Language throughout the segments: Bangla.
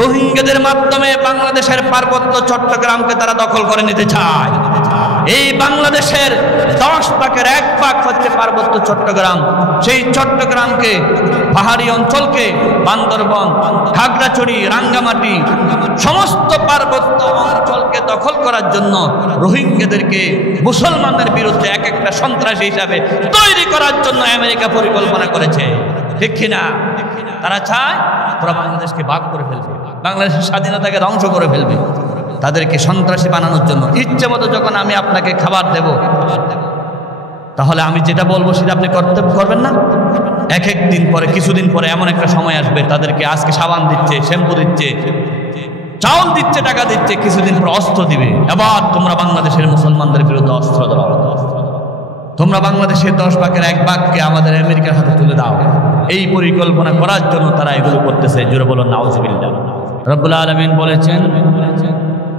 রোহিঙ্গাদের মাধ্যমে বাংলাদেশের পার্বত্য চট্টগ্রামকে তারা দখল করে নিতে চায়। এই বাংলাদেশের 10 ভাগের 1 ভাগ হচ্ছে পার্বত্য চট্টগ্রাম। সেই চট্টগ্রামকে, পাহাড়ি অঞ্চলকে, বান্দরবন, খাগড়াছড়ি, রাঙ্গামাটি সমস্ত পার্বত্য অঞ্চলকে দখল করার জন্য রোহিঙ্গাদেরকে মুসলমানদের বিরুদ্ধে এক একটা সন্ত্রাসী হিসাবে তৈরি করার জন্য আমেরিকা পরিকল্পনা করেছে। ঠিক কিনা? তারা চায় পুরো বাংলাদেশকে ভাগ করে ফেলবে, বাংলাদেশের স্বাধীনতাকে ধ্বংস করে ফেলবে, তাদেরকে সন্ত্রাসী বানানোর জন্য। ইচ্ছে মতো যখন আমি আপনাকে খাবার দেব, তাহলে আমি যেটা বলবো সেটা আপনি করবেন না। এক এক দিন পরে, কিছুদিন পরে এমন একটা সময় আসবে, তাদেরকে আজকে সাবান দিচ্ছে, শ্যাম্পু দিচ্ছে, চাউল দিচ্ছে, টাকা দিচ্ছে, কিছুদিন পর অস্ত্র দিবে। এবার তোমরা বাংলাদেশের মুসলমানদের বিরুদ্ধে অস্ত্র দাও, তোমরা বাংলাদেশের 10 ভাগের 1 ভাগকে আমাদের আমেরিকার হাতে তুলে দাও। এই পরিকল্পনা করার জন্য তারা এগুলো করতেছে। জোরে বলুন নাউজুবিল্লাহ। রব্বুল আলামিন বলেছেন,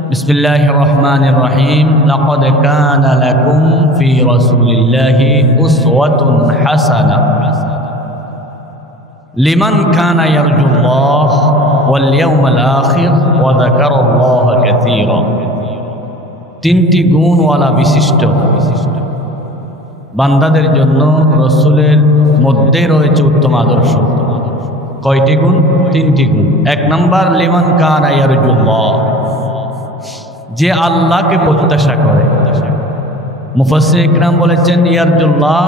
বিসমিল্লাহির রহমানির রহিম, লাকাদ কানা লাকুম ফি রাসূলিল্লাহি উসওয়াতুন হাসানাহ লিমান কানা ইয়ারজুল্লাহ ওয়াল ইয়াউমাল আখির ওয়া যাকারাল্লাহা কাসীরা। 3টি গুণওয়ালা বিশিষ্ট বান্দাদের জন্য রসুলের মধ্যে রয়েছে উত্তম আদর্শ। কয়টি গুণ? 3টি গুণ। 1 নম্বর, লিমান কানা ইয়ারজুল্লাহ, যে আল্লাহকে প্রত্যাশা করে। মুফাসসির ইকরাম বলেছেন, ইয়ারজুল্লাহ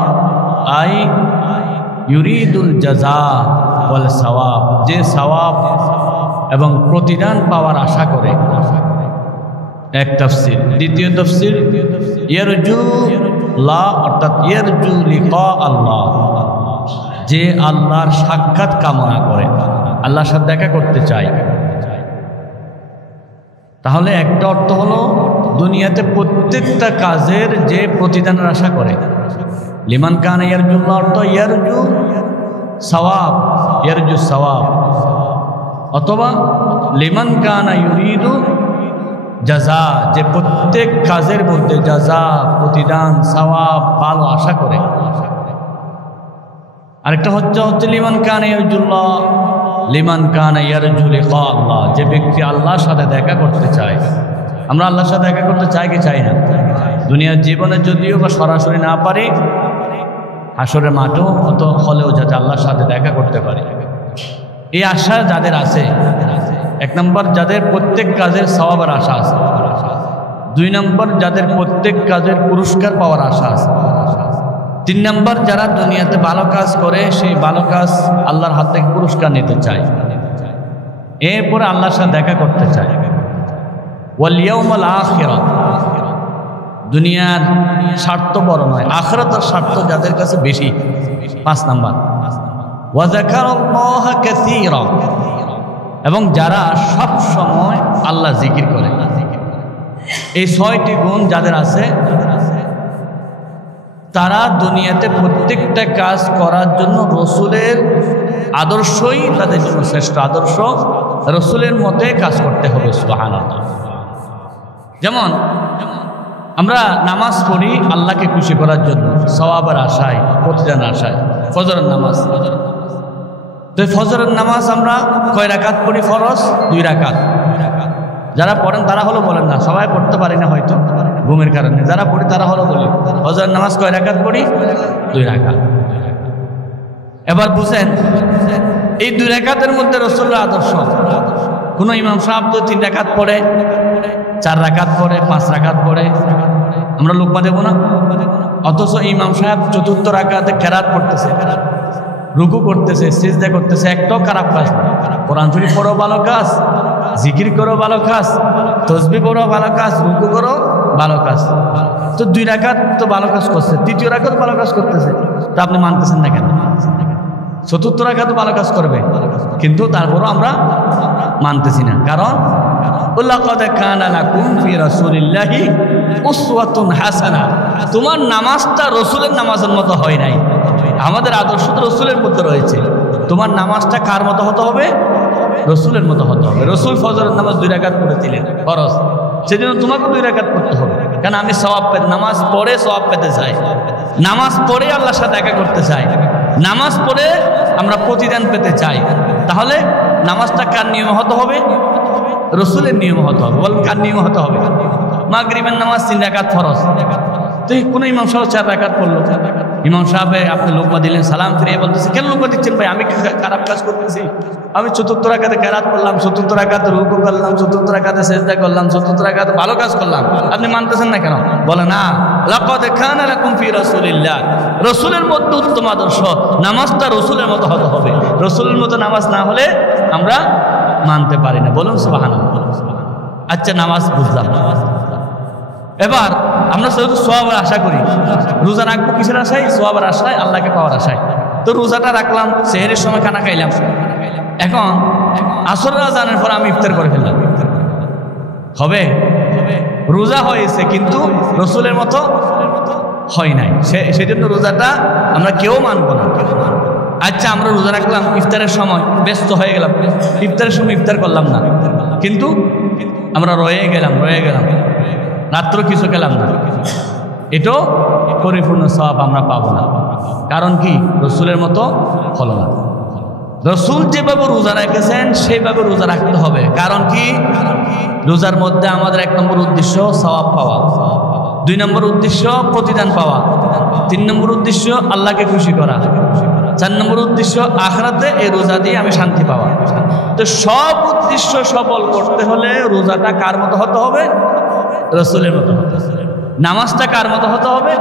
আই ইউরিদুল জাযা ওয়াল সাওয়াব, যে সওয়াব এবং প্রতিদান পাওয়ার আশা করে। এক তাফসীর। দ্বিতীয় তাফসীর, ইয়ারজু লা অর্থাৎ ইয়ারজু লিকা আল্লাহ, যে আল্লাহর সাক্ষাৎ কামনা করে, আল্লাহর সাথে দেখা করতে চায়। তাহলে একটা অর্থ হলো দুনিয়াতে প্রত্যেকটা কাজের যে প্রতিদানের আশা করে। লিমান কানা ইয়ারজুল্লাহ অর্থ ইয়ারজু সওয়াব, ইয়ারজু সওয়াব, অথবা লিমান কানা ইউরিদু জাযা, যে প্রত্যেক কাজের মধ্যে জাযা, প্রতিদান, সওয়াব, ভালো আশা করে। আরেকটা হচ্ছে লিমান কানা ইয়ারজুল্লাহ, লিমান কানা ইয়ারজু লিকা আল্লাহ, যে ব্যক্তি আল্লাহর সাথে দেখা করতে চায়। আমরা আল্লাহর সাথে দেখা করতে চাই কি চাই না? দুনিয়ার জীবনে যদিও বা সরাসরি না পারি, হাসরের মাঠেও অত হলেও যাতে আল্লাহর সাথে দেখা করতে পারি, এই আশা যাদের আছে। 1 নম্বর, যাদের প্রত্যেক কাজের সওয়াবের আশা আছে। 2 নম্বর, যাদের প্রত্যেক কাজের পুরস্কার পাওয়ার আশা আছে। 3 নম্বর, যারা দুনিয়াতে ভালো কাজ করে সেই ভালো কাজ আল্লাহর হাত থেকে পুরস্কার নিতে চায়, এরপরে আল্লাহর সাথে দেখা করতে চায়। ওয়াল ইয়াউমাল আখিরাত, দুনিয়ার স্বার্থ বড় নয়, আখিরাতের স্বার্থ যাদের কাছে বেশি। 5 নম্বর, ওয়া যাকারাল্লাহা কাসীরা, এবং যারা সব সময় আল্লাহ জিকির করে। এই 6টি গুণ যাদের আছে, তারা দুনিয়াতে প্রত্যেকটা কাজ করার জন্য রসুলের আদর্শই তাদের জন্য শ্রেষ্ঠ আদর্শ। রসুলের মতে কাজ করতে হবে। সুবহানাল্লাহ। যেমন আমরা নামাজ পড়ি আল্লাহকে খুশি করার জন্য, সওয়াবের আশায়, প্রতিদানের আশায়। ফজরের নামাজ, তো ফজরের নামাজ আমরা কয় রাকাত পড়ি? ফরজ 2 রাকাত। যারা পড়েন তারা হলো বলেন না, সবাই পড়তে পারি না হয়তো ঘুমের কারণে। যারা পড়ি তারা হলো বলি, ফজরের নামাজ কয় রাকাত পড়ি? 2 রাকাত। এবার বুঝেন, এই 2 রাকাতের মধ্যে রাসূলের আদর্শ। কোন ইমাম সাহেব তো 3 রাকাত পড়ে, 4 রাকাত পড়ে, 5 রাকাত পড়ে, আমরা লোকমা দেব না? অথচ ইমাম সাহেব 4র্থ রাকাতে কেরাত পড়তেছে, রুকু করতেছে, সিজদা করতেছে, একটাও খারাপ কাজ না। কোরআন শরীফ পড়ো ভালো কাজ, জিকির করো ভালো কাজ, তাসবিহ পড়ো ভালো কাজ, রুকু করো ভালো কাজ। তো 2 রাকাত তো ভালো কাজ করছে, 3য় রাকাত ভালো কাজ করতেছে, তো আপনি মানতেছেন না কেন? 4র্থ রাকাত ভালো কাজ করবে, কিন্তু তারপরও আমরা মানতেছি না। কারণ লাকাদ কানা লাকুম ফি রাসূলিল্লাহি উসওয়াতুন হাসানাহ, তোমার নামাজটা রসুলের নামাজের মতো হয় নাই। আমাদের আদর্শ তো রসুলের মধ্যে রয়েছে। তোমার নামাজটা কার মতো হতে হবে? রসুলের মতো হতে হবে। রসুল ফজরের নামাজ 2 রাকাত পড়েছিলেন ফরজ, সেজন্য তোমাকে 2 রাকাত পড়তে হবে। কারণ আমি সওয়াব পেতে, নামাজ পড়ে সওয়াব পেতে চাই, নামাজ পড়ে আল্লাহর সাথে দেখা করতে চাই, নামাজ পড়ে আমরা প্রতিদান পেতে চাই। তাহলে নামাজটা কার নিয়মে হতে হবে? রসুলের নিয়মে হতে হবে। বল কার নিয়মে হতে হবে? মাগরিবের নামাজ 3 রাকাত ফরজ, তো কোনো ইমাম সাহেব 4 রাকাত পড়লো। ইমাম সাহেব আপনি লোকমা দিলেন, সালাম ফিরিয়ে বলতেছে, কেন লোকমা দিচ্ছেন ভাই? আমি কি খারাপ কাজ করতেছি? আমি 4th রাকাতে কেরাত পড়লাম, 4th রাকাতে রুকু করলাম, 4th রাকাতে সিজদা করলাম, 4th রাকাতে ভালো কাজ করলাম, আপনি মানতেছেন না কেন? বলে না, লাকাদ কানা লাকুম ফি রাসূলিল্লাহ, রসুলের মধ্যে উত্তম আদর্শ, নামাজটা রসুলের মতো হতে হবে। রসুলের মতো নামাজ না হলে আমরা মানতে পারি না। বলুন সুবহানাল্লাহ। আচ্ছা, নামাজ বুঝলাম। এবার আমরা শুধু সওয়াবের আশা করি। রোজা রাখবো কিসের আশায়? সওয়াবের আশায়, আল্লাহকে পাওয়ার আশায়। তো রোজাটা রাখলাম, সেহরির সময় খানা খাইলাম, এখন আসর আজানের পর আমি ইফতার করে ফেললাম, হবে? রোজা হয়েছে কিন্তু রসুলের মতো হয় নাই, সেজন্য রোজাটা আমরা কেউ মানব না। আচ্ছা, আমরা রোজা রাখলাম, ইফতারের সময় ব্যস্ত হয়ে গেলাম, ইফতারের সময় ইফতার করলাম না, কিন্তু আমরা রয়ে গেলাম, রাত্র কিছু খেলাম না, এটাও পরিপূর্ণ সওয়াব আমরা পাবো না। কারণ কি? রসুলের মতো হলো না। রসুল যেভাবে রোজা রেখেছেন সেইভাবে রোজা রাখতে হবে। কারণ কি? রোজার মধ্যে আমাদের 1 নম্বর উদ্দেশ্য সওয়াব পাওয়া, 2 নম্বর উদ্দেশ্য প্রতিদান পাওয়া, 3 নম্বর উদ্দেশ্য আল্লাহকে খুশি করা, 4 নম্বর উদ্দেশ্য আখিরাতে এই রোজা দিয়ে আমি শান্তি পাওয়া। তো সব উদ্দেশ্য সফল করতে হলে রোজাটা কার মতো হতে হবে? রসুলের মতো। নামাজটা কার মতো হতে হবে?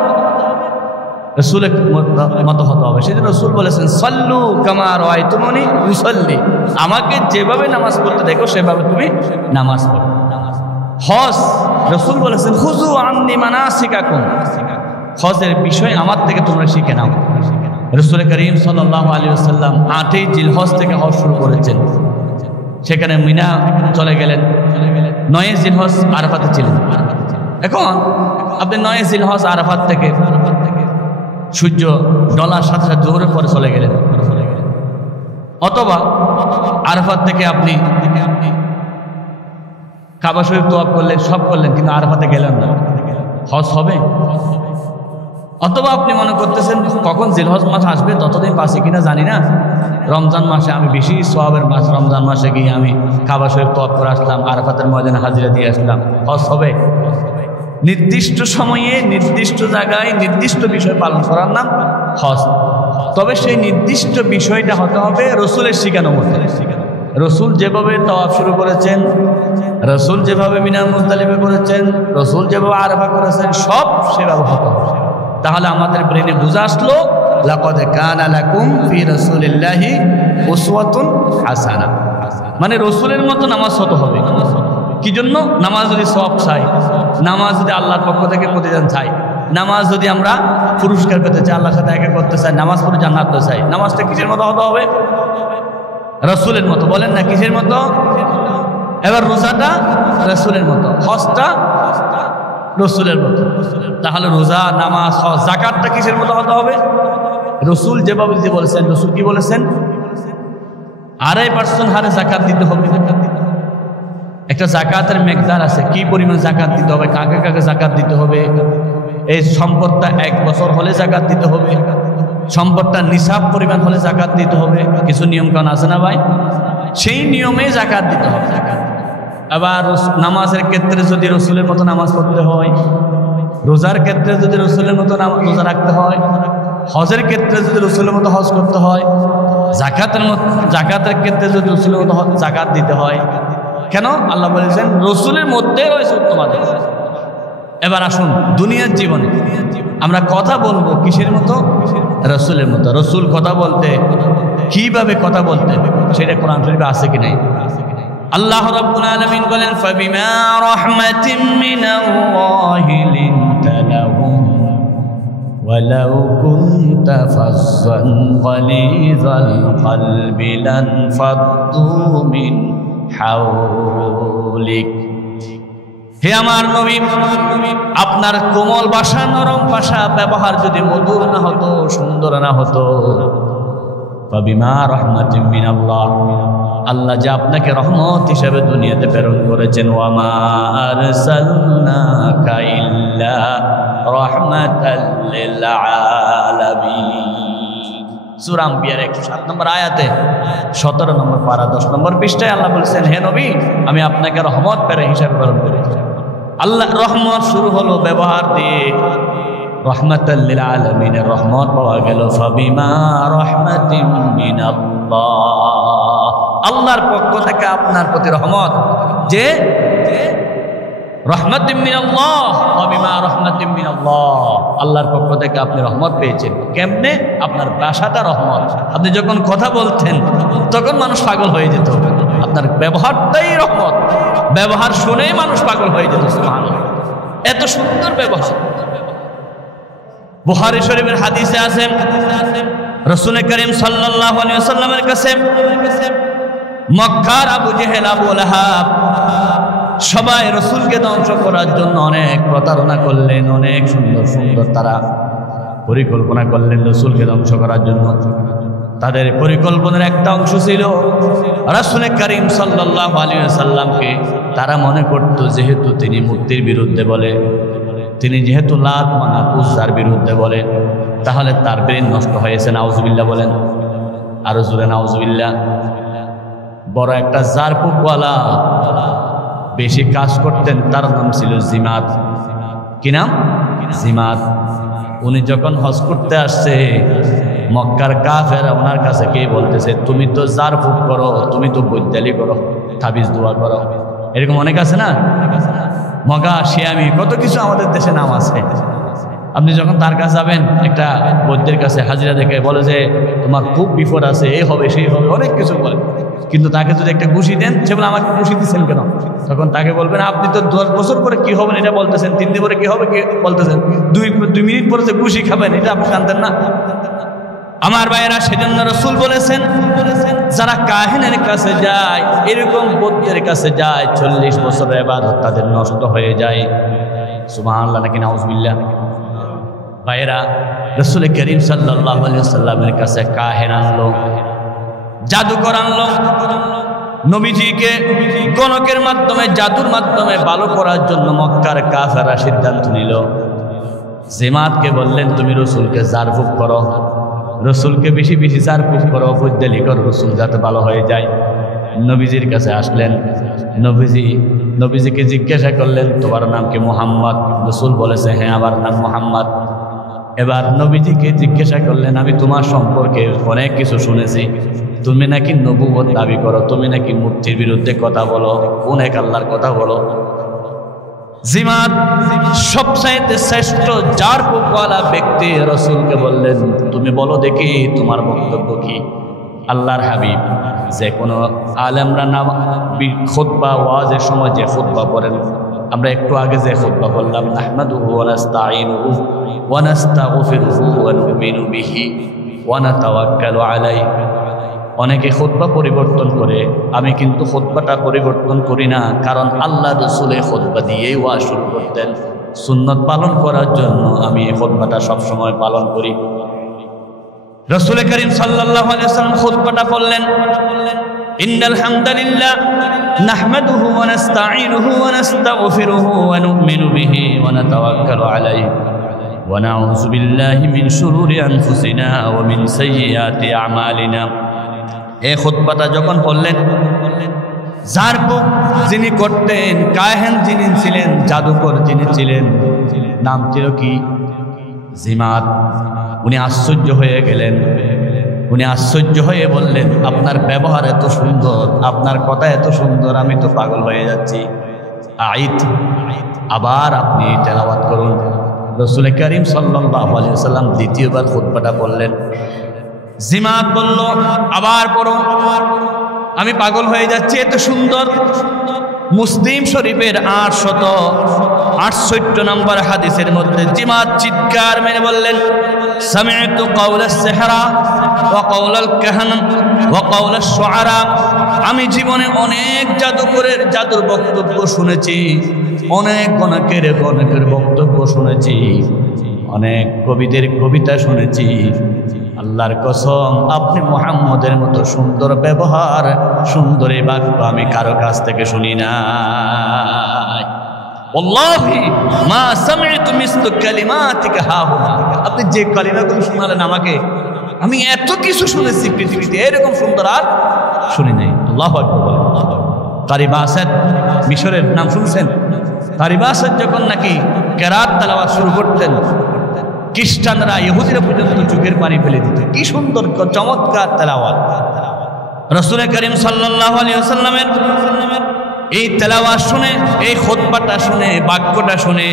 রসুলের মতো হতে হবে। সেদিন রসুল বলেছেন, সাল্লু কামা রাআইতুমুনি উসাল্লি, আমাকে যেভাবে নামাজ পড়তে দেখো সেভাবে তুমি নামাজ পড়ো। হজ, রসুল বলেছেন, খুযু আন্নী মানাসিকাকুম, হজের বিষয় আমার থেকে তোমরা শিখে নাও। রসুল করিম সাল্লাল্লাহু আলাইহি ওয়াসাল্লাম 8ই জিলহজ থেকে হজ শুরু করেছেন, সেখানে মিনা চলে গেলেন, 9ই জিলহজ আরাফাতে ছিলেন। এখন আপনি 9ই জিলহজ আরাফাত থেকে সূর্য ডলার সাথে সাথে জোরে পরে চলে গেলেন, অথবা আরাফাত থেকে আপনি কাবা শরীফ তওয়াফ করলেন, সব করলেন, কিন্তু আরাফাতে গেলেন না, হজ হবে? অথবা আপনি মনে করতেছেন কখন জিলহজ মাস আসবে, ততদিন পাশে কিনা জানি না, রমজান মাসে আমি বেশি সওয়াবের মাস, রমজান মাসে গিয়ে আমি কাবা শরীফ তওয়াফ করে আসলাম, আরাফাতের ময়দানে হাজিরা দিয়ে আসলাম, হজ হবে? নির্দিষ্ট সময়ে নির্দিষ্ট জায়গায় নির্দিষ্ট বিষয় পালন করার নাম হজ। তবে সেই নির্দিষ্ট বিষয়টা হতে হবে রসুলের শিখানো মতো। রসুল যেভাবে তাওয়াফ শুরু করেছেন, রসুল যেভাবে মিনা মুজদালিফা করেছেন, রসুল যেভাবে আরাফা করেছেন, সব সেভাবে হতে হবে। তাহলে আমাদের ব্রেনে বুঝে আসলো, লাকাদ কানা লাকুম ফি রাসূলিল্লাহি উসওয়াতুন হাসানাহ, মানে রসুলের মতো নামাজ হতে হবে। কি জন্য? নামাজ যদি সওয়াব চাই, নামাজ যদি আল্লাহর পক্ষ থেকে প্রতিদান চাই, নামাজ যদি আমরা পুরস্কার পেতে চাই, আল্লাহর সাথে একা করতে চাই, নামাজ পড়ে জান্নাত পেতে চাই, নামাজটা কিসের মতো হতে হবে? রসুলের মতো। বলেন না কিসের মতো? এবার রোজাটা রসুলের মতো, হজটা রসুলের মতো। তাহলে রোজা, নামাজ, হজ, যাকাতটা কিসের মতো হতে হবে? রসুল যেভাবে বলেছেন। রসুল কি বলেছেন? 2.5% হারে যাকাত দিতে হবে। একটা যাকাতের মেকদার আছে, কি পরিমাণ যাকাত দিতে হবে, কাকে কাকে যাকাত দিতে হবে, এই সম্পদটা 1 বছর হলে যাকাত দিতে হবে, সম্পদটা নিসাব পরিমাণ হলে যাকাত দিতে হবে, কিছু নিয়মকানুন আছে না ভাই? সেই নিয়মে যাকাত দিতে হবে। আবার নামাজের ক্ষেত্রে যদি রসুলের মতো নামাজ পড়তে হয়, রোজার ক্ষেত্রে যদি রসুলের মতো রোজা রাখতে হয়, হজের ক্ষেত্রে যদি রসুলের মতো হজ করতে হয়, যাকাতের ক্ষেত্রে যদি রসুলের মতো যাকাত দিতে হয়। কেন? আল্লাহ বলেছেন রসুলের মধ্যে রয়েছে উত্তম আদর্শ। এবার আসুন দুনিয়ার জীবনে আমরা কথা বলবো কিসের মতো? রসুলের মতো। রসুল কথা বলতে কিভাবে কথা বলতে, সেটা কোরআন শরীফে আছে কি নাই? আল্লাহ রাব্বুল আলামিন বলেন, ফাবিমা রাহমাতিন মিনাল্লাহি লিনতা লাহুম ওয়ালাউ কুনতা ফাজ্জান গালিযাল কলবি লানফাদ্দু মিন হাওলিক। হে আমার নবী, আপনার কোমল ভাষা, নরম ভাষা ব্যবহার যদি মধুর না হতো, সুন্দর না হতো, ফাবিমা রাহমাতিন মিনাল্লাহ, আল্লাহ যে আপনাকে রহমত হিসেবে দুনিয়াতে প্রেরণ করেছেন, ওয়ামা আরসালনাকা ইল্লা রাহমাতাল লিল আলামিন। সূরা আম্বিয়ার 107 নম্বর আয়াতে 17 নম্বর পারা 10 নম্বর পৃষ্ঠায় আল্লাহ বলেছেন, হে নবী, আমি আপনাকে রহমত পেরে হিসাবে প্রেরণ করেছি। আল্লাহ রহমত শুরু হলো ব্যবহার দিয়ে, রহমাতাল লিল আলামিনের রহমত পাওয়া গেল ফাবিমা রাহমাতিন মিনাল্লাহ, আল্লাহর পক্ষ থেকে আপনার প্রতি রহমত, যে রহমাতিন মিনাল্লাহ, ফাবিমা রাহমাতিন মিনাল্লাহ, আল্লাহর পক্ষ থেকে আপনি রহমত পেয়েছেন। কেমনে? আপনার ভাষাটা রহমত। আপনি যখন কথা বলতেন তখন মানুষ পাগল হয়ে যেত, আপনার ব্যবহারটাই রহমত। ব্যবহার শুনেই মানুষ পাগল হয়ে যেত। সুবহানাল্লাহ, এত সুন্দর ব্যবহার। বুখারী শরীফের হাদিসে আছে, রাসূল করিম সাল্লাল্লাহু আলাইহি ওয়াসাল্লামের কাছে মক্কার আবু জেহেল, আবু লাহাব সবাই রাসূলকে ধ্বংস করার জন্য অনেক প্রতারণা করলেন, অনেক সুন্দর সুন্দর তারা পরিকল্পনা করলেন রাসূলকে ধ্বংস করার জন্য। তাদের পরিকল্পনার একটা অংশ ছিল রাসূল করিম সাল্লাল্লাহু আলাইহি ওয়াসাল্লামকে তারা মনে করত যেহেতু তিনি মূর্তির বিরুদ্ধে বলে, তিনি যেহেতু লাত মানাত উজ্জার বিরুদ্ধে বলে, তাহলে তার ব্রেন নষ্ট হয়েছে। নাউজুবিল্লাহ বলেন, আরো জোরে নাউজুবিল্লাহ। বড় একটা জারপুকওয়ালা বেশি কাজ করতেন, তার নাম ছিল জিমাত। কি নাম? জিমাত। উনি যখন হজ করতে আসছে, মক্কার কাফেররা ওনার কাছে কে বলতেছে, তুমি তো জারপুক করো, তুমি তো বৈদ্যালি করো, তাবিজ দোয়া করো, এরকম অনেক আছে না, মগা শিয়ামি, কত কিছু আমাদের দেশে নাম আছে। আপনি যখন তার কাছে যাবেন, একটা বৈদ্যের কাছে হাজিরা দেখে বলে যে তোমার খুব বিপদ আছে, এই হবে সেই হবে, অনেক কিছু বলে। কিন্তু তাকে যদি একটা ঘুষি দেন, সে বলে আমাকে ঘুষি দিচ্ছেন কেন? তখন তাকে বলবেন আপনি তো 10 বছর পরে কি হবেন এটা বলতেছেন, 3 দিন পরে কি হবে কি বলতেছেন, 2 মিনিট পরে যে ঘুষি খাবেন এটা আপনি জানতেন না। আমার ভাইয়েরা, সেজন্য রাসূল বলেছেন, যারা কাহিনের কাছে যায়, এরকম বৌদ্ধের কাছে যায়, 40 বছরের ইবাদত তাদের নষ্ট হয়ে যায়। সুবহানাল্লাহ নাকি নাউজুবিল্লাহ। ভাইয়েরা, রাসূল করিম সাল্লাল্লাহু আলাইহি ওয়াসাল্লামের কাছে কাহিন আনলো, জাদুকর আনলো, নবীজিকে গণকের মাধ্যমে, জাদুর মাধ্যমে ভালো করার জন্য মক্কার কাফেররা সিদ্ধান্ত নিল। জিমাতকে বললেন তুমি রাসূলকে জারফুক করো, রসুলকে বেশি বেশি জারফুক করো, বৈদ্যালি করো, রসুল যাতে ভালো হয়ে যায়। নবীজির কাছে আসলেন, নবীজিকে জিজ্ঞাসা করলেন তোমার নাম কি? মুহাম্মদ। রসুল বলেছে হ্যাঁ, আমার নাম মুহাম্মদ। এবার নবীজিকে জিজ্ঞাসা করলেন, আমি তোমার সম্পর্কে অনেক কিছু শুনেছি, তুমি নাকি নবুয়ত দাবি করো, তুমি নাকি মূর্তির বিরুদ্ধে কথা বলো, কোন এক আল্লাহর কথা বলো। জিমাত সবচাইতে শ্রেষ্ঠ জারফুকওয়ালা ব্যক্তি রাসূলকে বললেন, তুমি বলো দেখি তোমার বক্তব্য কি? আল্লাহর হাবিব যে কোনো আলেমরা নাম খুতবা ওয়াজের সময় যে খুতবা পড়েন, আমরা একটু আগে যে খুতবা বললাম, নাহমাদুহু ওয়া নাস্তাঈনুহু ওয়া নাস্তাগফিরুহু ওয়া নু'মিনু বিহি ওয়া নাতাওয়াক্কালু আলাইহি। অনেকে খুতবা পরিবর্তন করে, আমি কিন্তু খুতবাটা পরিবর্তন করি না, কারণ আল্লাহ রাসূলের খুতবা দিয়েই ওয়াজ শুরু করতেন। সুন্নত পালন করার জন্য আমি এই খুতবাটা সবসময় পালন করি। রাসূল করিম সাল্লাল্লাহু আলাইহি ওয়াসাল্লাম খুতবাটা পড়লেন, ইন্নাল হামদালিল্লাহ নাহমাদুহু ওয়া নাস্তাঈনুহু ওয়া নাস্তাগফিরুহু ওয়া নু'মিনু বিহি ওয়া নাতাওয়াক্কালু আলাইহি ওয়া নাউযু বিল্লাহি মিন শুরুরি আনফুসিনা ওয়া মিন সাইয়্যাতি আমালিনা। এই খুতবাটা যখন পড়লেন, জারফুক যিনি করতেন, কাহেন যিনি ছিলেন, জাদুকর যিনি ছিলেন, নাম ছিল কি? জিমাত। উনি আশ্চর্য হয়ে গেলেন। উনি আশ্চর্য হয়ে বললেন, আপনার ব্যবহার এত সুন্দর, আপনার কথা এত সুন্দর, আমি তো পাগল হয়ে যাচ্ছি। আইত, আবার আপনি তেলাওয়াত করুন। রাসূল করিম সাল্লাল্লাহু আলাইহি ওয়াসাল্লাম দ্বিতীয়বার খুতবাটা পড়লেন। জিমাত বলল, আবার পড়ুন, আমি পাগল হয়ে যাচ্ছি, এত সুন্দর। মুসলিম শরীফের 868 নম্বর হাদিসের মধ্যে জিমাত চিৎকার মেরে বললেন, সামি'তু কাওলাস সিহরা ওয়া কাওলাল কাহানা ওয়া কাওলাশ শুআরা। আমি জীবনে অনেক জাদুকরের জাদুর বক্তব্য শুনেছি, অনেক গণকের বক্তব্য শুনেছি, অনেক কবিদের কবিতা শুনেছি। আল্লাহর কসম, আপনি মুহাম্মদের মতো সুন্দর ব্যবহার, সুন্দর এই বাক্য আমি কারো কাছ থেকে শুনি না। ওয়াল্লাহি মা সামি'তু মিসলু কালিমাতিকা হাহুনা। আপনি যে কালিমাগুলো শোনালেন আমাকে, আমি এত কিছু শুনেছি পৃথিবীতে, এরকম সুন্দর আর শুনি নাই। আল্লাহু আকবার বলেন। কারিম আসাদ মিশরের নাম শুনছেন? কারিম আসাদ যখন নাকি কেরাত তেলাওয়াত শুরু করতেন, খ্রিস্টানরা ইহুদিরা পর্যন্ত চোখের পানি ফেলে দিত। কি সুন্দর চমৎকার তেলাওয়াত! রাসূল করিম সাল্লাল্লাহু আলাইহি ওয়াসাল্লামের এই তেলাওয়াত শুনে, এই খুতবাটা শুনে, বাক্যটা শুনে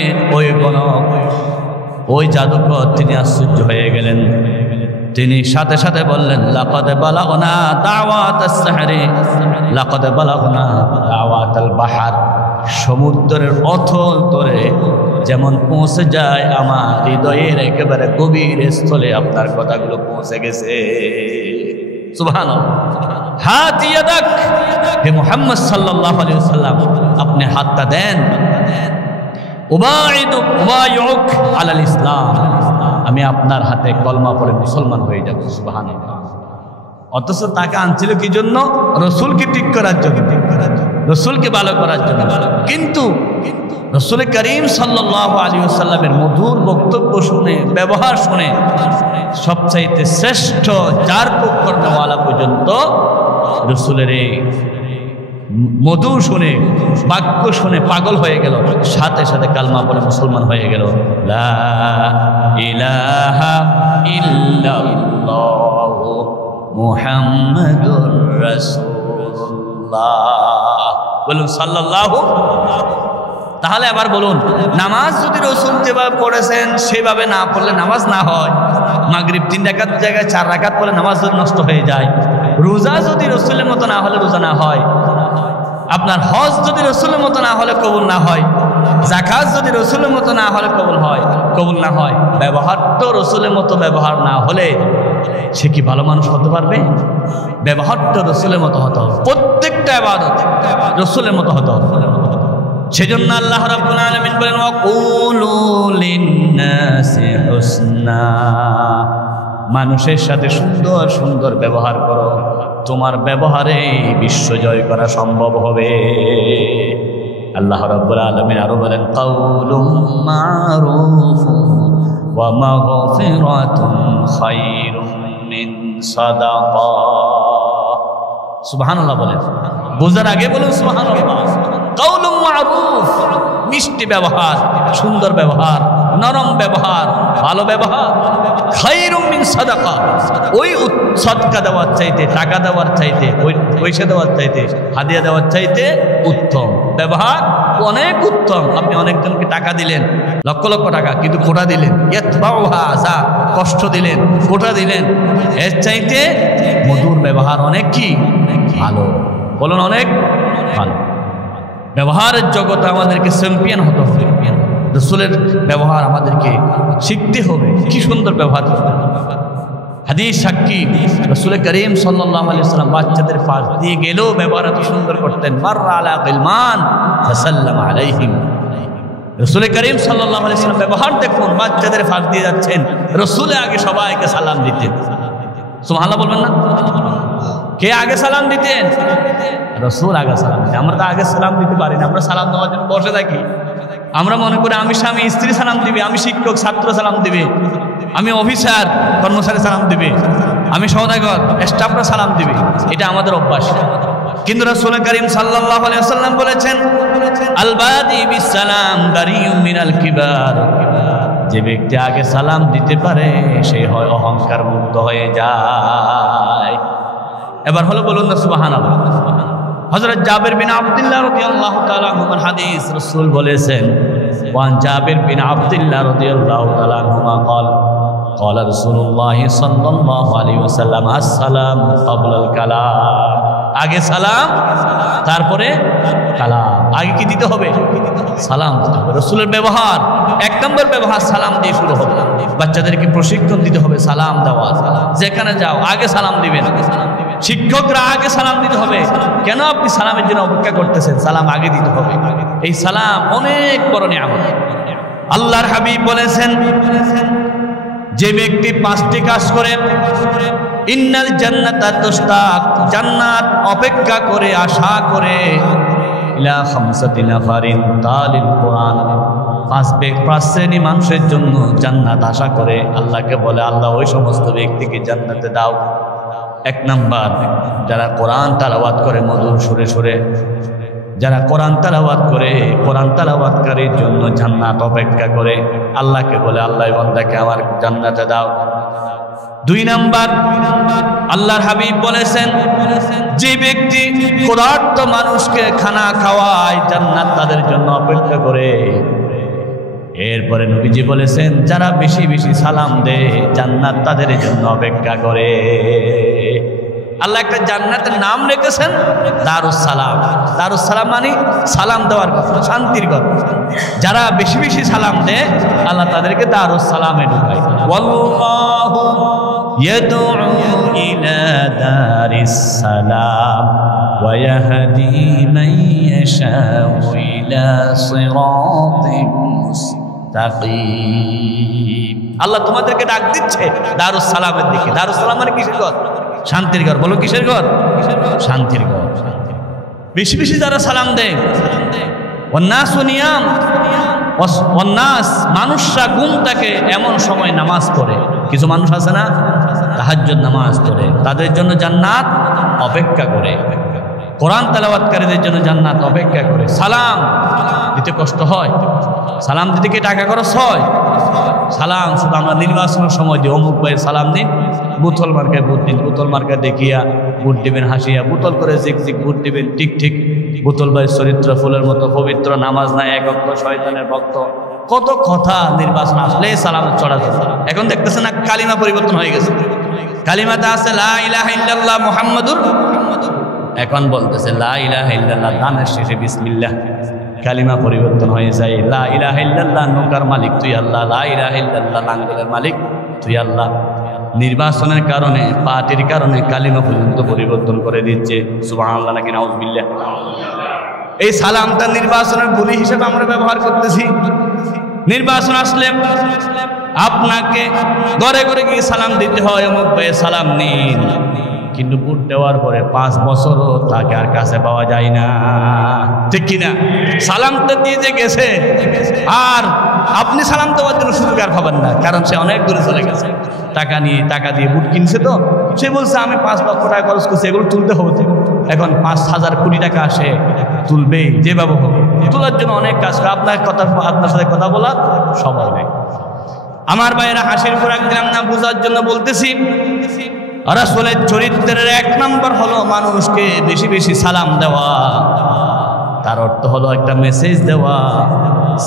ওই জাদুকর তিনি আশ্চর্য হয়ে গেলেন। তিনি সাথে সাথে বললেন, লাকাদ বালাগনা দাওয়াতাস সাহরি, লাকাদ বালাগনা দাওয়াতাল বাহার। সমুদ্রের অথল তরে যেমন পৌঁছে যায়, আমার হৃদয়ের একেবারে গভীর স্থলে আপনার কথাগুলো পৌঁছে গেছে। সুবহানাল্লাহ। হাত ইয়াদাক, হে মুহাম্মদ সাল্লাল্লাহু আলাইহি ওয়াসাল্লাম, আপনি হাতটা দেন। উবাইউক আলাল ইসলাম, আমি আপনার হাতে কলমা পড়ে মুসলমান হয়ে যাব। সুবহানাল্লাহ। অথচ তাকে আনছিল কি জন্য? রসুলকে ঠিক করার জন্য, রসুলকে ভালো করার জন্য। কিন্তু রসুল করিম সাল্লাল্লাহু আলাইহি ওয়াসাল্লামের মধুর বক্তব্য শুনে, ব্যবহার শুনে, সবচাইতে শ্রেষ্ঠ চার পক্ষরওয়ালা পর্যন্ত রসুলের এই মধু শুনে, বাক্য শুনে পাগল হয়ে গেল। সাথে সাথে কালমা পড়ে মুসলমান হয়ে গেল। লা ইলাহা ইল্লাল্লাহু মুহাম্মাদুর রাসূলুল্লাহ। বলুন সাল্লাল্লাহু। তাহলে আবার বলুন, নামাজ যদি রসুল যেভাবে পড়েছেন সেভাবে না পড়লে নামাজ না হয়। মাগরিব 3 রাকাত জায়গায় 4 রাকাত পড়লে নামাজ যদি নষ্ট হয়ে যায়। রোজা যদি রসুলের মতো না হলে রোজা না হয়। আপনার হজ যদি রসুলের মতো না হলে কবুল না হয়। যাকাত যদি রসুলের মতো না হলে কবুল না হয়। ব্যবহার তো রসুলের মতো ব্যবহার না হলে সে কি ভালো মানুষ হতে পারবে? ব্যবহার তো রসুলের মতো হতে হবে। প্রত্যেকটা ইবাদত রসুলের মতো হতে হবে। সেজন্য আল্লাহ রাব্বুল আলামিন বলেন, ওয়াকুলু লিন-নাসি হুসনা, মানুষের সাথে সুন্দর সুন্দর ব্যবহার করো, তোমার ব্যবহারে বিশ্ব জয় করা সম্ভব হবে। আল্লাহ রাব্বুল আলামিন আরো বলেন, কাউলুম মারুফুন ওয়া মাগফিরাতুন খায়রুম মিন সাদাকা। সুবহানাল্লাহ বলেন। বোঝার আগে বলুন সুবহানাল্লাহ। কাউলুম মারুফ, মিষ্টি ব্যবহার, সুন্দর ব্যবহার, নরম ব্যবহার, ভালো ব্যবহার। খায়রুম মিন সাদাকা, ওই সদকা দেওয়ার চাইতে, টাকা দেওয়ার চাইতে, পয়সা দেওয়ার চাইতে, হাদিয়া দেওয়ার চাইতে উত্তম ব্যবহার অনেক উত্তম। আপনি অনেকজনকে টাকা দিলেন, লক্ষ লক্ষ টাকা, কিন্তু কোটা দিলেন, ইয়াতবাউহা যা, কষ্ট দিলেন, কোটা দিলেন। এর চাইতে মধুর ব্যবহার অনেক কি ভালো। বলুন অনেক ভালো। ব্যবহারের জগতে আমাদেরকে চ্যাম্পিয়ন হতে হবে। রসুলের ব্যবহার আমাদেরকে শিখতে হবে। কি সুন্দর ব্যবহার করতে হবে। হাদিস সাক্ষী, রসুল করিম সাল্লাল্লাহু আলাইহি ওয়াসাল্লাম বাচ্চাদের পাশ দিয়ে গেলেও ব্যবহার এত সুন্দর করতেন। মাররা আলা গিলমান ফাসাল্লামা আলাইহিম। রসুল করিম সাল্লাল্লাহু আলাইহি ওয়াসাল্লাম ব্যবহার দেখুন, বাচ্চাদের পাশ দিয়ে যাচ্ছেন, রসুলে আগে সবাইকে সালাম দিতেন। সুবহানাল্লাহ বলবেন না? কে আগে সালাম দিতেন? রসুল আগে সালাম দিতেন। আমরা তো আগে সালাম দিতে পারি না, আমরা সালাম দেওয়ার জন্য বসে থাকি। আমরা মনে করি আমি স্বামী স্ত্রী সালাম দিবে, আমি শিক্ষক ছাত্র সালাম দিবে, আমি অফিসার কর্মচারী সালাম দিবে, আমি সওদাগর স্টাফরা সালাম দিবে। এটা আমাদের অভ্যাস। কিন্তু রাসূল করিম সাল্লাল্লাহু আলাইহি ওয়াসাল্লাম বলেছেন, আল বাদি বিস সালাম দারিয়ুম মিনাল কিবার। যে ব্যক্তি আগে সালাম দিতে পারে সে হয় অহংকার মুক্ত হয়ে যায়। এবার হলো বলুন না সুবহানাল্লাহ। হযরত জাবির বিন আব্দুল্লাহ রাদিয়াল্লাহু তাআলা আনহুর হাদিস, রাসূল বলেছেন, ওয়ান জাবির বিন আব্দুল্লাহ রাদিয়াল্লাহু তাআলা আনহুমা قال قال رسول الله صلى الله عليه وسلم السلام قبل الكلام। আগে সালাম, তারপরে কালাম। আগে কি দিতে হবে? সালাম দিতে হবে। রাসূলের ব্যবহার, 1 নম্বর ব্যবহার সালাম দিয়ে শুরু হবে। বাচ্চাদেরকে প্রশিক্ষণ দিতে হবে সালাম দেওয়ার। যেখানে যাও আগে সালাম দিবেন। শিক্ষকরা আগে সালাম দিতে হবে। কেন আপনি সালামের জন্য অপেক্ষা করতেছেন? সালাম আগে দিতে হবে। এই সালাম অনেক বড় নিয়ামত। আল্লাহর হাবিব বলেছেন, যে ব্যক্তি 5টি কাজ করে, ইন্নাল জান্নাতা তুশতাক, জান্নাত অপেক্ষা করে, আশা করে, ইলা খামসাতি নাফারিন তালিল কোরআন। পাঁচ শ্রেণী মানুষের জন্য জান্নাত আশা করে আল্লাহকে বলে, আল্লাহ ওই সমস্ত ব্যক্তিকে জান্নাতে দাও। এক নাম্বার, যারা কোরআন তেলাওয়াত করে মধুর সুরে সুরে, যারা কোরআন তেলাওয়াত করে, কোরআন তেলাওয়াতকারীর জন্য জান্নাত অপেক্ষা করে, আল্লাহকে বলে, আল্লাহ বান্দাকে আমার জান্নাতে দাও। দুই নাম্বার, আল্লাহর হাবিব বলেছেন, যে ব্যক্তি ক্ষুধার্ত মানুষকে খানা খাওয়ায়, জান্নাত তাদের জন্য অপেক্ষা করে। এরপরে নবীজি বলেছেন, যারা বেশি বেশি সালাম দেয়, জান্নাত তাদের জন্য অপেক্ষা করে। আল্লাহ একটা জান্নাতের নাম রেখেছেন দারুস সালাম। দারুস সালাম মানে সালাম দেওয়ার ঘর, শান্তির ঘর। যারা বেশি বেশি সালাম দেয়, আল্লাহ তাদেরকে দারুস সালামে ঢুকায়। ওয়াল্লাহু ইয়াদউ ইলা দারিস সালাম ওয়া ইয়াহদি মান ইয়াশাউ ইলা সিরাতিন মুস্তাকিম। আল্লাহ তোমাদেরকে ডাক দিচ্ছে দারুস সালামের দিকে। দারুস সালাম মানে কিসের ঘর? শান্তির ঘর। বলো কিসের ঘর? শান্তির ঘর। বেশি বেশি যারা সালাম দেয়, মানুষরা ঘুম থাকে এমন সময় নামাজ পড়ে। কিছু মানুষ আছে না, তাহাজ্জুদ নামাজ পড়ে, তাদের জন্য জান্নাত অপেক্ষা করে। কোরআন তেলাওয়াতকারীদের জন্য জান্নাত অপেক্ষা করে। সালাম দিতে কষ্ট হয়, সালাম দিতে কি টাকা খরচ হয়? সালাম শুধু আমরা নির্বাচনের সময় দিই, অমুক ভাইয়ের সালাম দিন, বোতল মার্কায় ভোট দিন, বোতল মার্কায় দেখিয়া ভোট দিবেন, হাসিয়া বোতল করে জিক জিক ভোট দিবেন। ঠিক ঠিক বোতল ভাইয়ের চরিত্র ফুলের মতো পবিত্র, নামাজ নাই, এক অক্ত, শয়তানের ভক্ত, কত কথা। নির্বাচন আসলে সালামের চড়াচড়ি। এখন দেখতেছে না কালিমা পরিবর্তন হয়ে গেছে। কালিমাতে আছে লা ইলাহা ইল্লাল্লাহ মুহাম্মাদুর, এখন বলতেছে লা ইলাহা ইল্লাল্লাহ, দানের শেষে বিসমিল্লাহ। কালিমা পরিবর্তন হয়ে যায়। লা ইলাহা ইল্লাল্লাহ নৌকার মালিক তুই আল্লাহ, লা ইলাহা ইল্লাল্লাহ লাঙ্গলের মালিক তুই আল্লাহ। নির্বাচনের কারণে, পার্টির কারণে কালিমা পর্যন্ত পরিবর্তন করে দিচ্ছে। সুবহানাল্লাহ নাকি নাউজুবিল্লাহ। এই সালামটা নির্বাচনের বলি হিসেবে আমরা ব্যবহার করতেছি। নির্বাচন আসলে আপনাকে ঘরে ঘরে গিয়ে সালাম দিতে হয়, অমুক ভাইয়ের সালাম নিন। কিন্তু ভোট দেওয়ার পরে 5 বছরও তাকে আর কাছে পাওয়া যায় না, ঠিক কিনা? সালামটা দিয়ে যে গেছে, আর আপনি সালাম দেওয়ার জন্য সুযোগ আর পাবেন না, কারণ সে অনেক দূরে চলে গেছে। টাকা দিয়ে ভোট কিনছে, তো সে বলছে আমি 5 লক্ষ টাকা খরচ করছি, এগুলো তুলতে হবে। এখন 5,000 কোটি টাকা আসে, তুলবেই যেভাবে হোক। তোলার জন্য অনেক কাজ করে। আপনার সাথে কথা বলার সময় নেই। আমার ভাইয়েরা, হাসির খোরাক দিলাম না, বোঝার জন্য বলতেছি। রাসূলের চরিত্রের 1 নম্বর হলো মানুষকে বেশি বেশি সালাম দেওয়া। তার অর্থ হলো একটা মেসেজ দেওয়া।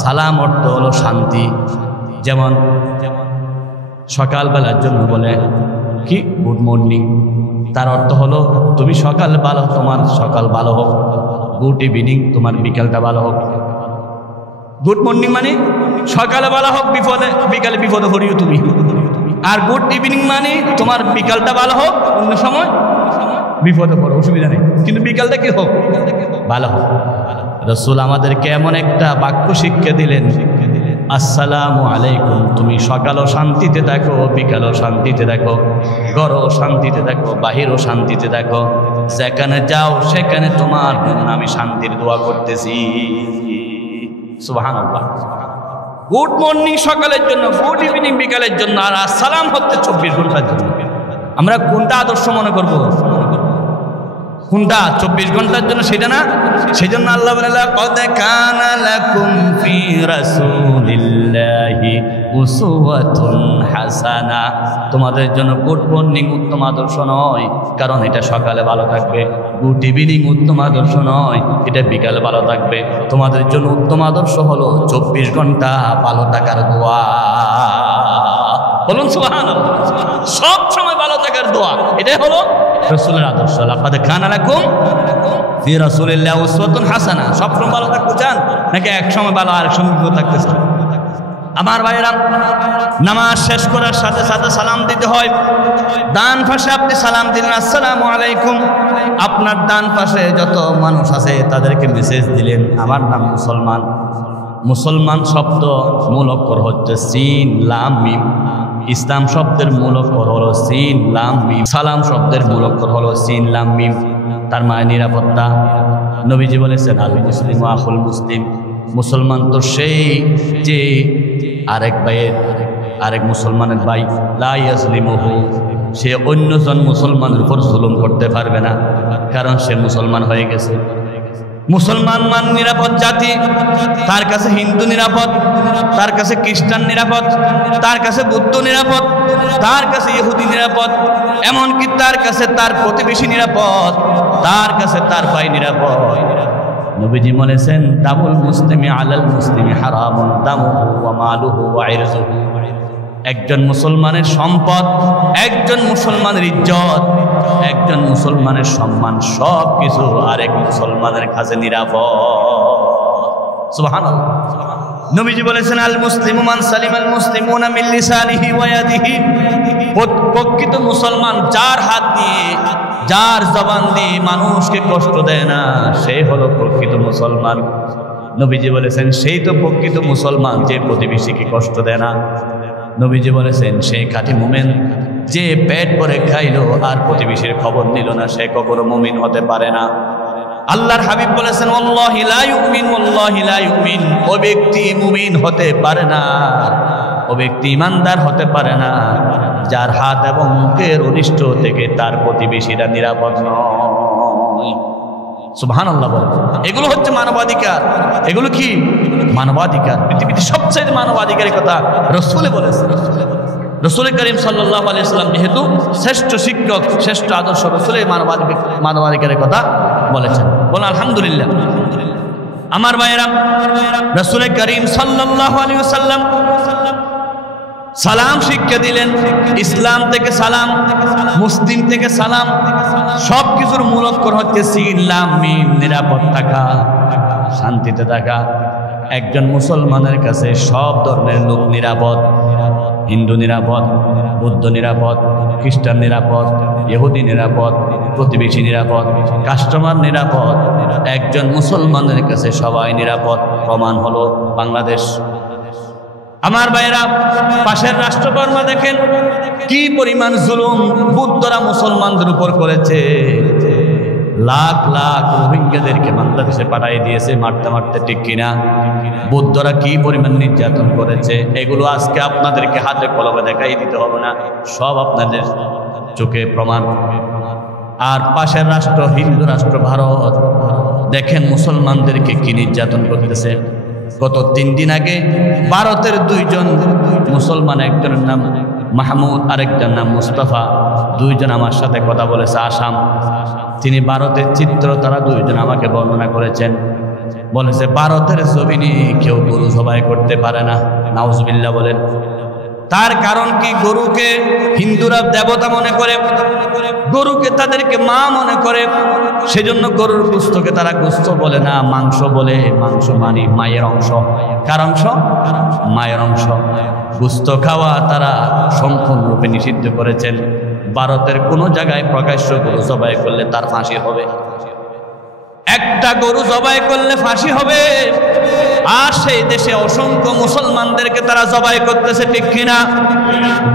সালাম অর্থ হলো শান্তি। যেমন সকালবেলার জন্য বলে কি গুড মর্নিং, তার অর্থ হলো তুমি সকাল ভালো, তোমার সকাল ভালো হোক। গুড ইভিনিং, তোমার বিকালটা ভালো হোক। গুড মর্নিং মানে সকালে ভালো হোক, বিকালে বিপদে পড়িও তুমি। আর গুড ইভিনিং মানে তোমার বিকালটা ভালো হোক, অন্য সময় বিপদে পড়ো, অসুবিধা নেই, কিন্তু বিকালটা কি হোক? ভালো হোক। রাসূল আমাদেরকে এমন একটা বাক্য শিক্ষা দিলেন, আসসালামু আলাইকুম, তুমি সকালও শান্তিতে থাকো, বিকালও শান্তিতে থাকো, ঘরও শান্তিতে থাকো, বাহিরও শান্তিতে থাকো, যেখানে যাও সেখানে তোমার জন্য আমি শান্তির দোয়া করতেছি। সুবহানাল্লাহ। গুড মর্নিং সকালের জন্য, গুড ইভিনিং বিকালের জন্য, আর আসসালাম হচ্ছে 24 ঘন্টার জন্য। আমরা কোনটা আদর্শ মনে করব? কোনটা 24 ঘন্টার জন্য? সেটা না। সেজন্য আল্লাহ বলে, লাকাদ কানা লাকুম ফি রাসূলিল্লাহি উসওয়াতুন হাসানা। তোমাদের জন্য গুড মর্নিং উত্তম আদর্শ নয়, কারণ এটা সকালে ভালো থাকবে। গুড ইভিনিং উত্তম আদর্শ নয়, এটা বিকালে ভালো থাকবে। তোমাদের জন্য উত্তম আদর্শ হলো 24 ঘন্টা ভালো থাকার দোয়া। বলুন সুবহানাল্লাহ। সব সময় ভালো থাকার দোয়া, এটাই হলো রাসূলের আদর্শ। লাকাদ কানা লাকুম ফি রাসূলিল্লাহি উসওয়াতুন হাসানা। সব সময় ভালো থাকতে চান নাকি এক সময় ভালো আর এক সময় বিপদ থাকতে চান? আমার ভাইয়েরা, নামাজ শেষ করার সাথে সাথে সালাম দিতে হয়। ডান পাশে আপনি সালাম দিলেন, আসসালামু আলাইকুম। আপনার ডান পাশে যত মানুষ আছে তাদেরকে মেসেজ দিলেন, আমার নাম মুসলমান। মুসলমান শব্দ মূল অক্ষর হচ্ছে সিন লাম মিম। ইসলাম শব্দের মূল অক্ষর হলো সিন লাম মিম। সালাম শব্দের মূল অক্ষর হলো সিন লাম মিম। তার মানে নিরাপত্তা, নবীজি বলেছেন আল মুসলিম আখুল মুসলিম, মুসলমান তো সেই যে আরেক মুসলমানের ভাই, লা ইয়াজলিমুহু, সে অন্যজন মুসলমানের উপর জুলুম করতে পারবে না, কারণ সে মুসলমান হয়ে গেছে। মুসলমান মান নিরাপদ জাতি, তার কাছে হিন্দু নিরাপদ, তার কাছে খ্রিস্টান নিরাপদ, তার কাছে বুদ্ধ নিরাপদ, তার কাছে ইহুদি নিরাপদ, এমনকি তার কাছে তার প্রতিবেশী নিরাপদ, তার কাছে তার ভাই নিরাপদ। নবীজি বলেছেন দামুল মুসলিমি আলাল মুসলিমি হারামুন দামুহু ওয়া মালুহু ওয়া ইরজুহু, একজন মুসলমানের সম্পদ, একজন মুসলমানের ইজ্জত, একজন মুসলমানের সম্মান, সব কিছু আরেক মুসলমানের কাছে নিরাপদ। সুবহানাল্লাহ। নবীজি বলেছেন আল মুসলিমু মান সালিমাল মুসলিমুনা মিন লিসানিহি ওয়া ইয়াদিহি, প্রকৃত মুসলমান যার হাত দিয়ে, যার জবান দিয়ে মানুষকে কষ্ট দেয় না, সে হলো প্রকৃত মুসলমান। নবীজি বলেছেন সেই তো প্রকৃত মুসলমান যে প্রতিবেশীকে কষ্ট দেয় না। নবীজি বলেছেন সেই খাঁটি মুমিন যে পেট ভরে খাইলো আর প্রতিবেশীর খবর নিল না, সে কখনো মুমিন হতে পারে না। আল্লাহর হাবিব বলেছেন ওয়াল্লাহি লা ইউমিন, ওয়াল্লাহি লা ইউমিন, ও ব্যক্তি মুমিন হতে পারে না, ও ব্যক্তি ইমানদার হতে পারে না যার হাত এবং মুখের অনিষ্ট থেকে তার প্রতিবেশীরা নিরাপদ নয়। সুবহানাল্লাহ বলে। এগুলো হচ্ছে মানবাধিকার। এগুলো কি মানবাধিকার? পৃথিবীতে সবচেয়ে মানবাধিকারের কথা রাসূল বলেছেন। রাসূল করিম সাল্লাল্লাহু আলাইহি ওয়াসাল্লাম যেহেতু শ্রেষ্ঠ শিক্ষক, শ্রেষ্ঠ আদর্শ, রাসূলের মানবাধিকারের কথা বলেছেন। বলুন আলহামদুলিল্লাহ। আমার ভাইয়েরা, রাসূল করিম সাল্লাল্লাহু আলাইহি ওয়াসাল্লাম সালাম শিক্ষা দিলেন। ইসলাম থেকে সালাম, মুসলিম থেকে সালাম, সব কিছুর মূল অক্ষর হচ্ছে সিন লাম মিম, নিরাপদ থাকা, শান্তিতে থাকা। একজন মুসলমানের কাছে সব ধর্মের লোক নিরাপদ। হিন্দু নিরাপদ, বৌদ্ধ নিরাপদ, খ্রিস্টান নিরাপদ, ইহুদি নিরাপদ, প্রতিবেশী নিরাপদ, কাস্টমার নিরাপদ। একজন মুসলমানের কাছে সবাই নিরাপদ। প্রমাণ হলো বাংলাদেশ। আমার ভাইরা, পাশের রাষ্ট্রকর্মা দেখেন কি পরিমাণ জুলুম বুদ্ধরা মুসলমানদের উপর করেছে। লাখ লাখ রোহিঙ্গাদেরকে বাংলাদেশে পাঠিয়ে দিয়েছে মারতে মারতে, ঠিক কিনা? বুদ্ধরা কি পরিমাণ নির্যাতন করেছে, এগুলো আজকে আপনাদেরকে হাতে কলমে দেখাই দিতে হবে না, সব আপনাদের চোখে প্রমাণ। আর পাশের রাষ্ট্র হিন্দু রাষ্ট্র ভারত দেখেন মুসলমানদেরকে কি নির্যাতন করতেছে। গত 3 দিন আগে ভারতের 2 জন মুসলমান, একজনের নাম মাহমুদ, আরেকজনের নাম মুস্তাফা, 2 জন আমার সাথে কথা বলেছে। আসাম, তিনি ভারতের চিত্র তারা 2 জন আমাকে বর্ণনা করেছেন। বলেছে ভারতের জমিনে কেউ গরু জবাই করতে পারে না। নাউজুবিল্লাহ বলেন। তার কারণ কি? গরুকে হিন্দুরা দেবতা মনে করে, গরুকে তাদেরকে মা মনে করে, সেজন্য গরুর গোস্তকে তারা গোস্ত বলে না, মাংস বলে। মাংস মানে মায়ের অংশ। কার অংশ? মায়ের অংশ। গোস্ত খাওয়া তারা সম্পূর্ণরূপে নিষিদ্ধ করেছেন। ভারতের কোনো জায়গায় প্রকাশ্য গরু জবাই করলে তার ফাঁসি হবে। একটা গরু জবাই করলে ফাঁসি হবে। আর সেই দেশে অসংখ্য মুসলমানদেরকে তারা জবাই করতেছে, ঠিক কিনা?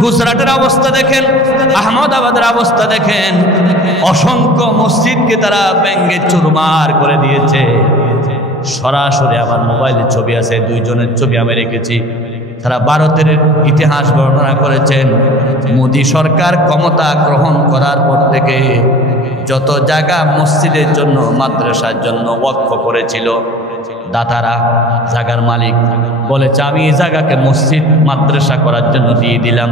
গুজরাটের অবস্থা দেখেন, আহমদাবাদের অবস্থা দেখেন, অসংখ্য মসজিদকে তারা ভেঙে চুরমার করে দিয়েছে। সরাসরি আমার মোবাইলে ছবি আছে, 2 জনের ছবি আমি রেখেছি। তারা ভারতের ইতিহাস বর্ণনা করেছেন। মোদী সরকার ক্ষমতা গ্রহণ করার পর থেকে যত জায়গা মসজিদের জন্য, মাদ্রাসার জন্য ওয়াকফ করেছিল, দাতারা, জায়গার মালিক বলেছে আমি এই জায়গাকে মসজিদ মাদ্রাসা করার জন্য দিয়ে দিলাম।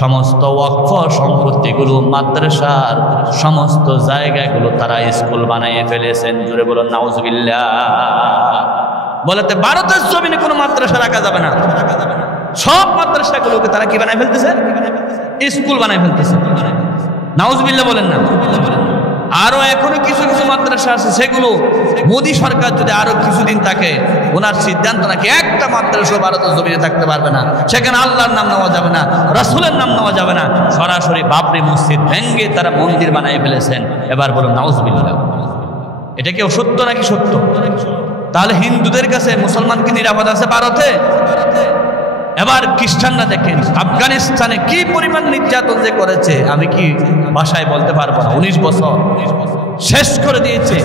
সমস্ত ওয়াকফ সম্পত্তিগুলো, মাদ্রাসার সমস্ত জায়গাগুলো তারা স্কুল বানিয়ে ফেলেছেন। জোরে বলুন নাউজুবিল্লাহ। বলতে ভারতের জমিনে কোনো মাদ্রাসা রাখা যাবে না। সব মাদ্রাসাগুলোকে তারা কি বানায় ফেলতেছে? স্কুল বানায় ফেলতেছে। নাউজুবিল্লাহ বলেন না। আরো এখনো কিছু কিছু মাদ্রাসা আছে, সেগুলো মোদী সরকার যদি আরো কিছুদিন থাকে, ওনার সিদ্ধান্ত নাকি একটা মাদ্রাসা ভারতের জমিনে থাকতে পারবে না। সেখানে আল্লাহর নাম নেওয়া যাবে না, রাসূলের নাম নেওয়া যাবে না। সরাসরি বাবরি মসজিদ ভেঙ্গে তারা মন্দির বানিয়ে ফেলেছেন। এবার বলুন নাউজুবিল্লাহ। এটা কি অসত্য নাকি সত্য? তাহলে হিন্দুদের কাছে মুসলমান কি নিরাপদ আছে ভারতে? এবার খ্রিস্টানরা দেখেন আফগানিস্তানে কি পরিমাণ নির্যাতন যে করেছে, আমি কি ভাষায় বলতে পারবো না। 19 বছর শেষ করে দিয়েছে।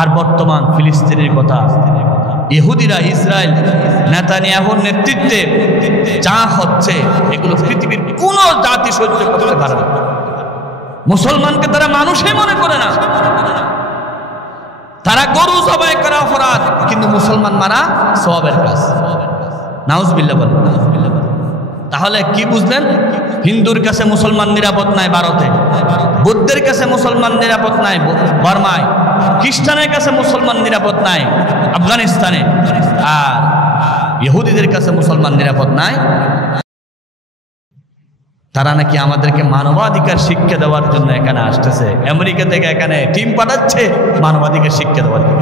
আর বর্তমান ফিলিস্তিনের কথা, ইহুদিরা ইসরায়েল নেতানিয়াহুর নেতৃত্বে যা হচ্ছে এগুলো পৃথিবীর কোন জাতি সহ্য করতে পারে না। মুসলমানকে তারা মানুষই মনে করে না, তারা গরু জবাই করা অপরাধ, কিন্তু মুসলমান মারা সওয়াবের কাজ। নাউজুবিল্লাহ বলেন। তাহলে কি বুঝলেন? হিন্দুর কাছে মুসলমান নিরাপদ নাই ভারতে, বৌদ্ধের কাছে মুসলমান নিরাপদ নাই বর্মায়, খ্রিস্টানের কাছে মুসলমান নিরাপদ নাই আফগানিস্তানে, আর ইহুদিদের কাছে মুসলমান নিরাপদ নাই। তারা নাকি আমাদেরকে মানবাধিকার শিক্ষা দেওয়ার জন্য এখানে আসতেছে, আমেরিকা থেকে এখানে টিম পাঠাচ্ছে মানবাধিকার শিক্ষা দেওয়ার জন্য।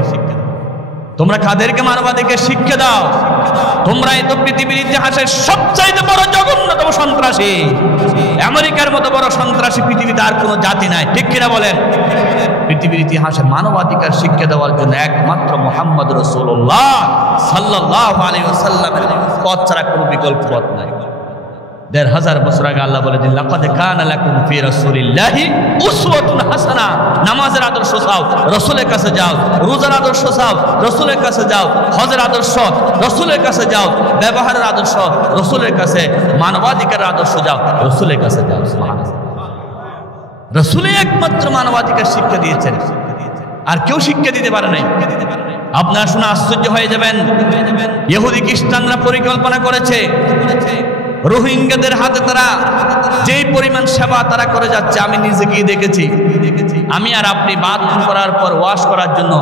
তোমরা কাদেরকে মানবাধিকার শিক্ষা দাও? তোমরাই তো পৃথিবীর ইতিহাসের সবচাইতে বড় জঘন্যতম সন্ত্রাসী। আমেরিকার মতো বড় সন্ত্রাসী পৃথিবীতে আর কোনো জাতি নাই, ঠিক কিনা বলেন? পৃথিবীর ইতিহাসে মানবাধিকার শিক্ষা দেওয়ার জন্য একমাত্র মুহাম্মদ রাসূলুল্লাহ সাল্লাল্লাহু আলাইহি ওয়াসাল্লামের পথ ছাড়া কোনো বিকল্প পথ নাই। ১৫০০ বছর আগে আল্লাহ বলে দিন, লাকাদ কানা লাকুম ফি রাসূলিল্লাহি উসওয়াতুন হাসানা। নামাজের আদর্শ চাও, রাসূলের কাছে যাও। রোজার আদর্শ চাও, রাসূলের কাছে যাও। হজের আদর্শ, রাসূলের কাছে যাও। ব্যবহারের আদর্শ, রাসূলের কাছে। মানবাধিকারের আদর্শ যাও, রাসূলের কাছে যাও। সুবহানাল্লাহ। রাসূলই একমাত্র মানবাধিকার শিক্ষা দিয়েছেন, আর কেউ শিক্ষা দিতে পারে নাই। আপনারা শুনে আশ্চর্য হয়ে যাবেন, ইহুদি খ্রিস্টানরা পরিকল্পনা করেছে রোহিঙ্গাদের হাতে তারা যেই পরিমাণ সেবা তারা করে যাচ্ছে, আমি নিজে গিয়ে দেখেছি। আমি আর আপনি বাথরুম করার পর ওয়াশ করার জন্য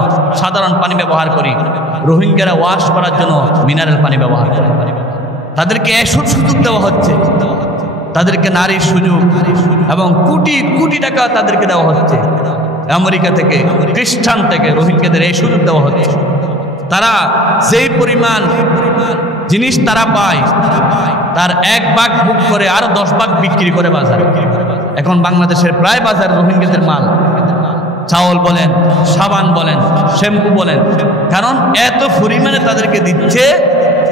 সাধারণ পানি ব্যবহার করি, রোহিঙ্গারা ওয়াশ করার জন্য মিনারেল পানি ব্যবহার করে। তাদেরকে এসব সুযোগ দেওয়া হচ্ছে, তাদেরকে নারীর সুযোগ এবং কোটি কোটি টাকা তাদেরকে দেওয়া হচ্ছে। আমেরিকা থেকে, খ্রিস্টান থেকে রোহিঙ্গাদের এই সুযোগ দেওয়া হচ্ছে। তারা যেই পরিমাণ জিনিস তারা পায় তার 1 ভাগ বুক করে আরো 10 ভাগ বিক্রি করে বাজারে। এখন বাংলাদেশের প্রায় বাজার রোহিঙ্গাদের মাল, চাউল বলেন, সাবান বলেন, শ্যাম্পু বলেন, কারণ এত পরিমাণে তাদেরকে দিচ্ছে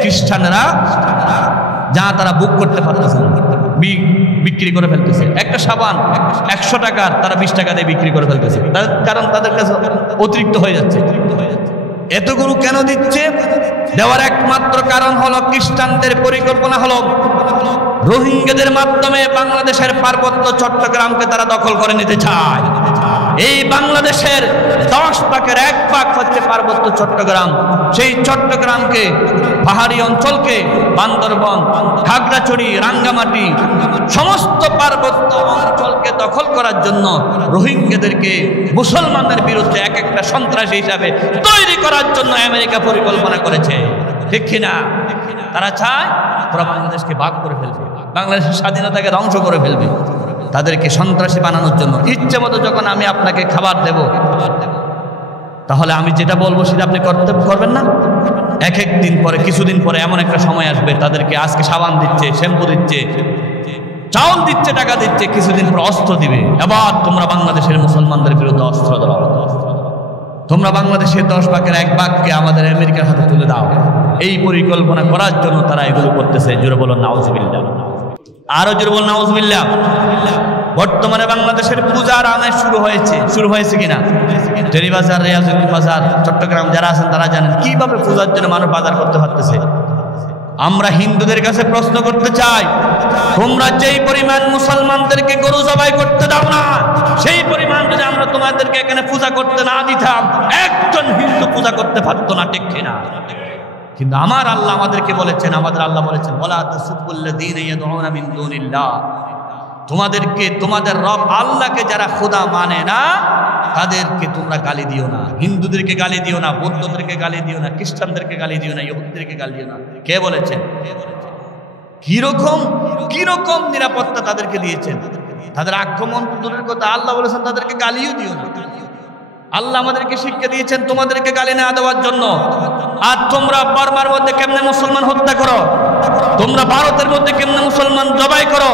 খ্রিস্টানরা, যা তারা বুক করতে পারতেছে, বিক্রি করে ফেলতেছে। একটা সাবান 100 টাকার তারা 20 টাকা দিয়ে বিক্রি করে ফেলতেছে, কারণ তাদের কাছে অতিরিক্ত হয়ে যাচ্ছে। এতগুলো কেন দিচ্ছে? দেওয়ার একমাত্র কারণ হলো খ্রিস্টানদের পরিকল্পনা হলো রোহিঙ্গাদের মাধ্যমে বাংলাদেশের পার্বত্য চট্টগ্রামকে তারা দখল করে নিতে চায়। এই বাংলাদেশের 10 ভাগের 1 ভাগ হচ্ছে পার্বত্য চট্টগ্রাম। সেই চট্টগ্রামকে, পাহাড়ি অঞ্চলকে, বান্দরবন, খাগড়াছড়ি, রাঙ্গামাটি সমস্ত পার্বত্য অঞ্চলকে দখল করার জন্য রোহিঙ্গাদেরকে মুসলমানদের বিরুদ্ধে এক একটা সন্ত্রাসী হিসাবে তৈরি করার জন্য আমেরিকা পরিকল্পনা করেছে, ঠিক কিনা? তারা চায় ওরা বাংলাদেশকে ভাগ করে ফেলবে, বাংলাদেশের স্বাধীনতাকে ধ্বংস করে ফেলবে, তাদেরকে সন্ত্রাসী বানানোর জন্য। ইচ্ছে মতো যখন আমি আপনাকে খাবার দেব, তাহলে আমি যেটা বলবো সেটা আপনি করবেন না। এক দিন পরে, কিছুদিন পরে এমন একটা সময় আসবে তাদেরকে আজকে সাবান দিচ্ছে, শ্যাম্পু দিচ্ছে, চাউল দিচ্ছে, টাকা দিচ্ছে, কিছুদিন পর অস্ত্র দিবে। এবার তোমরা বাংলাদেশের মুসলমানদের বিরুদ্ধে অস্ত্র দাও, তোমরা বাংলাদেশের 10 ভাগের 1 ভাগকে আমাদের আমেরিকার হাতে তুলে দাও। এই পরিকল্পনা করার জন্য তারা এগুলো করতেছে। জোরে বলুন নাউজুবিল্লাহ, আরো জোরে বলুন নাউজুবিল্লাহ। বর্তমানে বাংলাদেশের পূজার আমেজ শুরু হয়েছে কিনা? টেরিবাজার, রিয়াজুদ্দিন বাজার, চট্টগ্রাম যারা আছেন তারা জানেন কিভাবে পূজার জন্য মানুষ বাজার করতে পারতেছে। আমরা হিন্দুদের কাছে প্রশ্ন করতে চাই, তোমরা যেই পরিমাণ মুসলমানদেরকে গরু জবাই করতে দাও না, সেই পরিমাণ যদি আমরা তোমাদেরকে এখানে পূজা করতে না দিতাম, একজন হিন্দু পূজা করতে পারতো না, ঠিক কিনা? কিন্তু আমার আল্লাহ আমাদেরকে বলেছেন, আমাদের আল্লাহ বলেছেন, ওয়ালা তাসুবুল্লাযীনা ইয়াদউনা মিন দুনিল্লাহ, তোমাদেরকে, তোমাদের রব আল্লাহকে যারা খোদা মানে না তাদেরকে তোমরা গালি দিও না। হিন্দুদেরকে গালি দিও না, বৌদ্ধদেরকে গালি দিও না, খ্রিস্টানদেরকে গালি দিও না, ইহুদিদেরকে গালি দিও না। কে বলেছেন? কিরকম নিরাপত্তা তাদেরকে দিয়েছেন? তাদের আক্রমণ দূরের কথা, আল্লাহ বলেছেন তাদেরকে গালিও দিও না। আল্লাহ আমাদেরকে শিক্ষা দিয়েছেন তোমাদেরকে গালি না দেওয়ার জন্য। আর তোমরা বর্মার মধ্যে কেমনে মুসলমান হত্যা করো, তোমরা ভারতের মধ্যে কেমনে মুসলমান জবাই করো,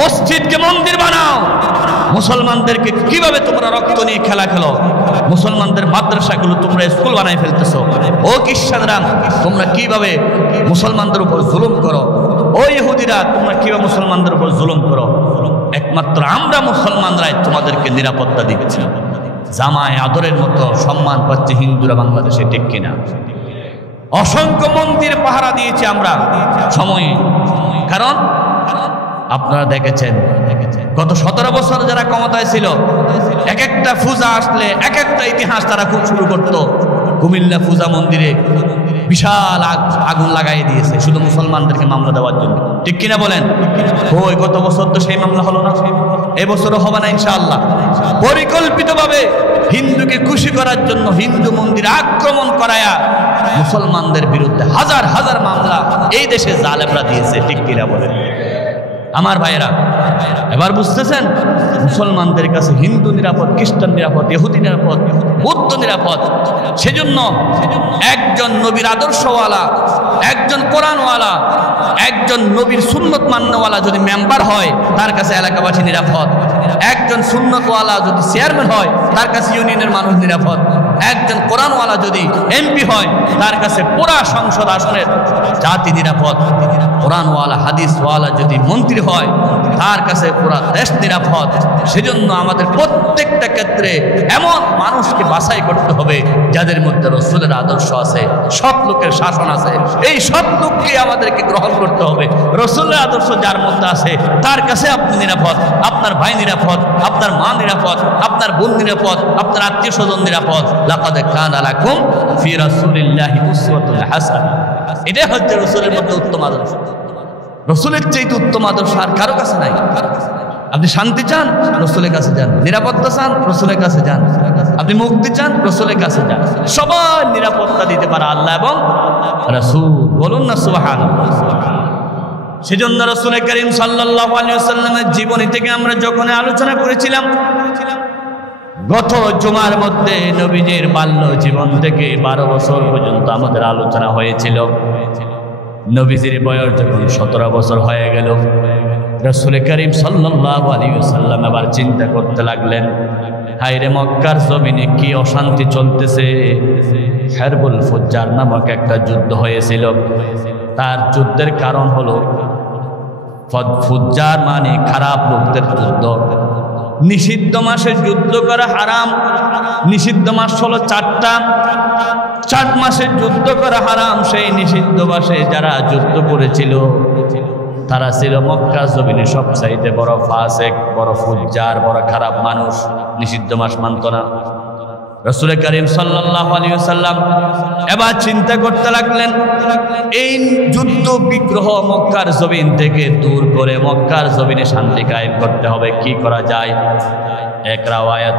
মসজিদকে মন্দির বানাও, মুসলমানদেরকে কিভাবে তোমরা রক্ত নিয়ে খেলা খেলো, মুসলমানদের মাদ্রাসাগুলো তোমরা স্কুল বানাই ফেলতেছো। ও খ্রিস্টানরা, তোমরা কিভাবে মুসলমানদের উপর জুলুম করো, ও ইহুদিরা তোমরা কিভাবে মুসলমানদের উপর জুলুম করো। একমাত্র আমরা মুসলমানরাই তোমাদেরকে নিরাপত্তা দিচ্ছি। জামায় আদরের মতো সম্মান পাচ্ছে হিন্দুরা বাংলাদেশে, ঠিক কিনা? অসংখ্য মন্দির পাহারা দিয়েছি আমরা সময়ে, কারণ আপনারা দেখেছেন গত 17 বছর যারা ক্ষমতায় ছিল, এক একটা পূজা আসলে এক একটা ইতিহাস তারা খুব শুরু করত। কুমিল্লা পূজা মন্দিরে বিশাল আগুন লাগাই দিয়েছে শুধু মুসলমানদেরকে মামলা দেওয়ার জন্য, ঠিক কিনা বলেন? ওই গত বছর তো সেই মামলা হলো না, এবছরও হবে না ইনশাআল্লাহ। পরিকল্পিতভাবে হিন্দুকে খুশি করার জন্য হিন্দু মন্দির আক্রমণ করায়া মুসলমানদের বিরুদ্ধে হাজার হাজার মামলা এই দেশে জালেমরা দিয়েছে, ঠিক কিনা বলেন? আমার ভাইয়েরা, এবার বুঝতেছেন মুসলমানদের কাছে হিন্দু নিরাপদ, খ্রিস্টান নিরাপদ, ইহুদি নিরাপদ, বৌদ্ধ নিরাপদ। সেজন্য একজন নবীর আদর্শওয়ালা, একজন কোরআনওয়ালা, একজন নবীর সুন্নত মান্যওয়ালা যদি মেম্বার হয় তার কাছে এলাকাবাসী নিরাপদ। একজন সুন্নতওয়ালা যদি চেয়ারম্যান হয় তার কাছে ইউনিয়নের মানুষ নিরাপদ। একজন কোরআনওয়ালা যদি এমপি হয় তার কাছে পুরা সংসদ আসনের জাতি নিরাপদ। কোরআনওয়ালা হাদিসওয়ালা যদি মন্ত্রী হয় তার কাছে পুরা দেশ নিরাপদ। সেজন্য আমাদের প্রত্যেকটা ক্ষেত্রে এমন মানুষকে বাছাই করতে হবে যাদের মধ্যে রাসূলের আদর্শ আছে, সৎ লোকের শাসন আছে। এই সৎ লোককে আমাদেরকে গ্রহণ করতে হবে। রাসূলের আদর্শ যার মধ্যে আছে তার কাছে আপনি নিরাপদ, আপনার ভাই নিরাপদ, আপনার মা নিরাপদ, আপনার বোন নিরাপদ, আপনার আত্মীয় স্বজন নিরাপদ। লাকাদ কানা লাকুম ফি রাসূলিল্লাহি উসওয়াতুন হাসানাহ। এটাই হচ্ছে রাসূলের মধ্যে উত্তম আদর্শ। রাসূলের চাইতে উত্তম আদর্শ আর কারো কাছে নাই। আপনি শান্তি চান, রাসূলের কাছে যান। নিরাপত্তা চান, রাসূলের কাছে যান। আপনি মুক্তি চান, রাসূলের কাছে যান। সবার নিরাপত্তা দিতে পারে আল্লাহ এবং রাসূল। বলুন না সুবহানাল্লাহ। সেজন্য রাসূল করিম সাল্লাল্লাহু আলাইহি ওয়াসাল্লামের জীবনী থেকে আমরা যখন আলোচনা করেছিলাম, গত জুমার মধ্যে নবীজির বাল্য জীবন থেকে 12 বছর পর্যন্ত আমাদের আলোচনা হয়েছিল। নবীজির বয়স যখন 17 বছর হয়ে গেল, রাসূল করিম সাল্লাল্লাহু আলাইহি ওয়াসাল্লাম আবার চিন্তা করতে লাগলেন, হায়রে মক্কার জমিনে কি অশান্তি চলতেছে। হারবুল ফুজ্জার নামক একটা যুদ্ধ হয়েছিল। তার যুদ্ধের কারণ হলো ফুজ্জার মানে খারাপ লোকদের যুদ্ধ। নিষিদ্ধ মাসে যুদ্ধ করা হারাম। নিষিদ্ধ মাস হলো 4টা, 4 মাসে যুদ্ধ করা হারাম। সেই নিষিদ্ধ মাসে যারা যুদ্ধ করেছিল তারা ছিল মক্কা জমিনে সবচাইতে বড় ফাসেক, বড় ফুজ্জার, বড় খারাপ মানুষ। নিষিদ্ধ মাস মানত না। রাসূল করিম সাল্লাল্লাহু আলাইহি ওয়াসাল্লাম এবার চিন্তা করতে লাগলেন, এই যুদ্ধ বিগ্রহ মক্কার জমিন থেকে দূর করে মক্কার জমিনে শান্তি কায়েম করতে হবে। কি করা যায়? এক রাওয়ায়াত।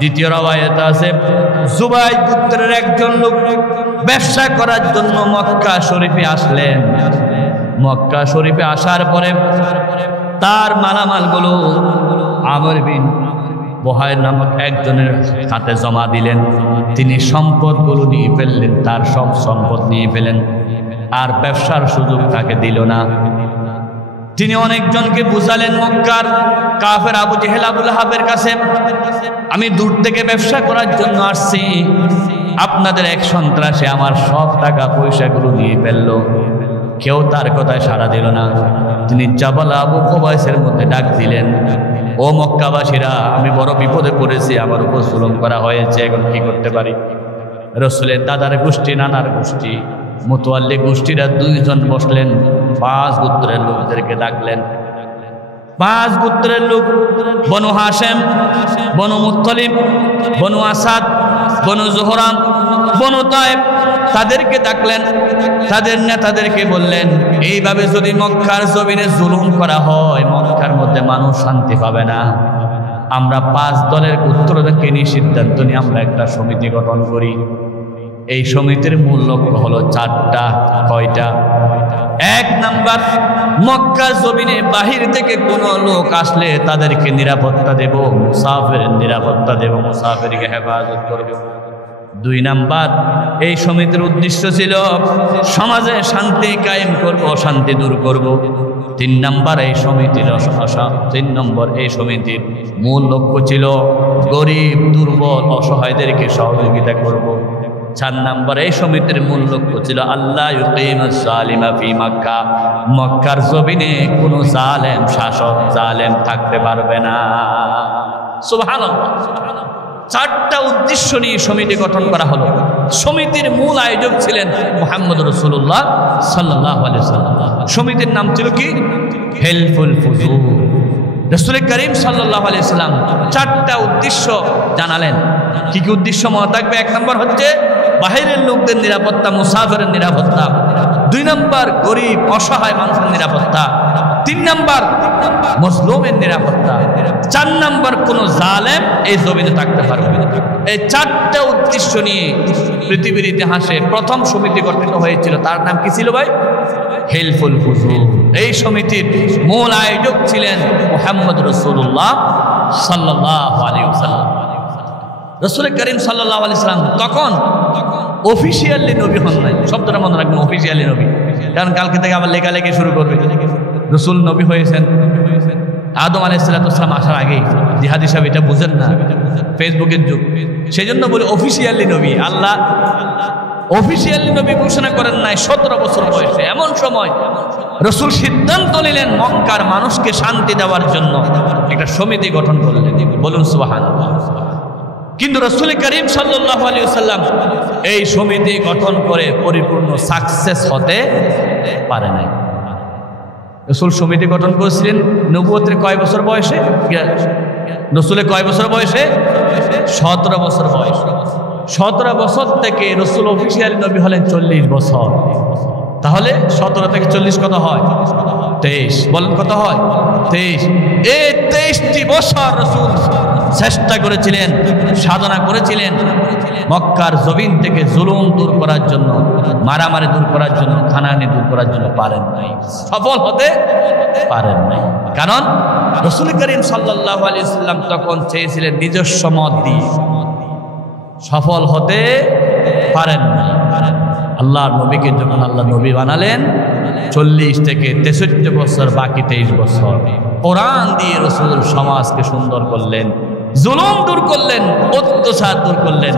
দ্বিতীয় রাওয়ায়াত আছে জুবাই গোত্রের একজন লোক ব্যবসা করার জন্য মক্কা শরীফে আসলেন। মক্কা শরীফে আসার পরে তার মালামালগুলো আমর বিন বহায়ের নামক একজনের হাতে জমা দিলেন। তিনি সম্পদগুলো নিয়ে ফেললেন, তার সব সম্পদ নিয়ে ফেলেন, আর ব্যবসার সুযোগ তাকে দিল না। তিনি অনেকজনকে বুঝালেন, মক্কার কাফের আবু জেহেল, আবু লাহাবের কাছে, আমি দূর থেকে ব্যবসা করার জন্য আসছি, আপনাদের এক সন্ত্রাসে আমার সব টাকা পয়সাগুলো নিয়ে ফেলল। কেউ তার কথায় সাড়া দিল না। তিনি জাবাল আবু কুবাইসের মধ্যে ডাক দিলেন, ও মক্কাবাসীরা, আমি বড় বিপদে পড়েছি, আমার উপর জুলুম করা হয়েছে, এখন কি করতে পারি? রাসূলের দাদার গোষ্ঠী, নানার গোষ্ঠী, মুতাওয়াল্লি গোষ্ঠীরা 2 জন বসলেন। 5 গোত্রের লোকদেরকে ডাকলেন। 5 গোত্রের লোক, বনু হাশেম, বনু মুত্তালিব, বনু আসাদ, বনু জোহরা, বনু তায়েব, তাদেরকে ডাকলেন। তাদের নেতাদেরকে বললেন, এইভাবে যদি মক্কার জমিনে জুলুম করা হয়, মক্কার মধ্যে মানুষ শান্তি পাবে না। আমরা 5 দলের গোত্রদেরকে নিয়ে সিদ্ধান্ত নিয়ে আমরা একটা সমিতি গঠন করি। এই সমিতির মূল লক্ষ্য হলো 4টা। কয়টা? 1 নাম্বার, মক্কার জমিনে বাহির থেকে কোনো লোক আসলে তাদেরকে নিরাপত্তা দেব, মুসাফিরের নিরাপত্তা দেব, মুসাফিরকে হেফাজত করব। 2 নাম্বার, এই সমিতির উদ্দেশ্য ছিল সমাজে শান্তি কায়েম করব, অশান্তি দূর করব। 3 নাম্বার, এই সমিতির 3 নম্বর, এই সমিতির মূল লক্ষ্য ছিল গরিব, দুর্বল, অসহায়দেরকে সহযোগিতা করব। 4 নাম্বার, এই সমিতির মূল লক্ষ্য ছিল আল্লাহ ইউকিমাস জালিমা ফি মক্কা, মক্কার জমিনে কোনো জালেম শাসক, জালেম থাকতে পারবে না। সুবহানাল্লাহ। চারটা উদ্দেশ্য নিয়ে সমিতি গঠন করা হলো। সমিতির মূল আয়োজক ছিলেন মুহাম্মদ রাসূলুল্লাহ সাল্লাল্লাহু আলাইহি ওয়াসাল্লাম। সমিতির নাম ছিল কি? হেলফুল ফুজুল। রাসূল করিম সাল্লাল্লাহু আলাইহি ওয়াসাল্লাম চারটা উদ্দেশ্য জানালেন। কি কি উদ্দেশ্য মনে থাকবে? এক নম্বর হচ্ছে বাহিরের লোকদের নিরাপত্তা, মুসাফিরের নিরাপত্তা। 2 নম্বর গরিব অসহায় মানুষের নিরাপত্তা। 3 নম্বর মজলুমের নিরাপত্তা। 4 নম্বর কোন জালেম এই জমিনে থাকতে পারবে না। এই চারটা উদ্দেশ্য নিয়ে পৃথিবীর ইতিহাসে প্রথম সমিতি গঠিত হয়েছিল। তার নাম কি ছিল ভাই? হেলফুল ফুজুল। এই সমিতির মূল আয়োজক ছিলেন মুহাম্মদ রাসূলুল্লাহ সাল্লাল্লাহু আলাইহি ওয়াসাল্লাম। রাসূল করিম সাল্লাল্লাহু আলাইহি ওয়াসাল্লাম তখন অফিশিয়ালি নবী হন নাই। শব্দটা মনে রাখবেন, অফিশিয়ালি নবী। কারণ কালকে থেকে আবার লেখালেখি শুরু করবে। রাসূল নবী হয়েছেন আদম আলাইহিস সালাম আসার আগেই। জিহাদি সাহেব এটা বুঝেন না, ফেসবুকের যুগ, সেই জন্য বলে অফিশিয়ালি নবী। আল্লাহ অফিশিয়ালি নবী ঘোষণা করেন নাই 17 বছর বয়সে। এমন সময় রাসূল সিদ্ধান্ত নিলেন মক্কার মানুষকে শান্তি দেওয়ার জন্য একটা সমিতি গঠন করলেন। বলুন সুবহানাল্লাহ। কিন্তু রাসূল করিম সাল্লাল্লাহু আলাইহি ওয়াসাল্লাম এই সমিতি গঠন করে পরিপূর্ণ সাকসেস হতে পারে নাই। রাসূল সমিতি গঠন করেছিলেন নবুয়তের কয় বছর বয়সে? রাসূলের কয় বছর বয়সে? 17 বছর বয়সে। 17 বছর থেকে রাসূল অফিশিয়ালি নবী হলেন 40 বছর। তাহলে 17 থেকে 40 কত হয়? 23। বলেন কত হয়? 23। এই 23টি বছর রাসূল চেষ্টা করেছিলেন, সাধনা করেছিলেন মক্কার জমিন থেকে জুলুম দূর করার জন্য, মারামারি দূর করার জন্য, খানানি দূর করার জন্য পারেন নাই, সফল হতে পারেন নাই। কারণ রাসূল করিম সাল্লাল্লাহু আলাইহি ওয়াসাল্লাম তখন চেয়েছিলেন নিজস্ব মত দিয়ে, সফল হতে পারেন নাই। আল্লাহর নবীকে যখন আল্লাহ নবী বানালেন 40 থেকে 63 বছর, বাকি 23 বছর কোরআন দিয়ে রাসূল সমাজকে সুন্দর করলেন, জুলুম দূর করলেন, অত্যাচার দূর করলেন,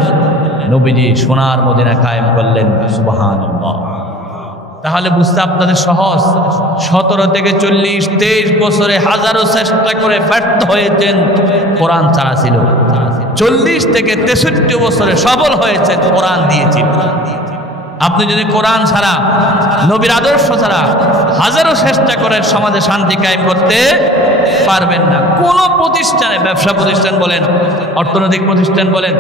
নবীজি সোনার মদিনা কায়েম করলেন। সুবহানাল্লাহ। তাহলে বুঝতে আপনাদের সহজ। 17 থেকে 40, 23 বছরে হাজারো চেষ্টা করে ব্যর্থ হয়েছেন, কোরআন ছাড়া ছিল। 40 থেকে 63 বছরে সফল হয়েছেন, কোরআন দিয়েছেন। আপনি যদি কোরআন ছাড়া, নবীর আদর্শ ছাড়া হাজারো চেষ্টা করে সমাজে শান্তি কায়েম করতে পারবেন না। কোন প্রতিষ্ঠানে, ব্যবসা প্রতিষ্ঠান বলেন, অর্থনৈতিক প্রতিষ্ঠান বলেন,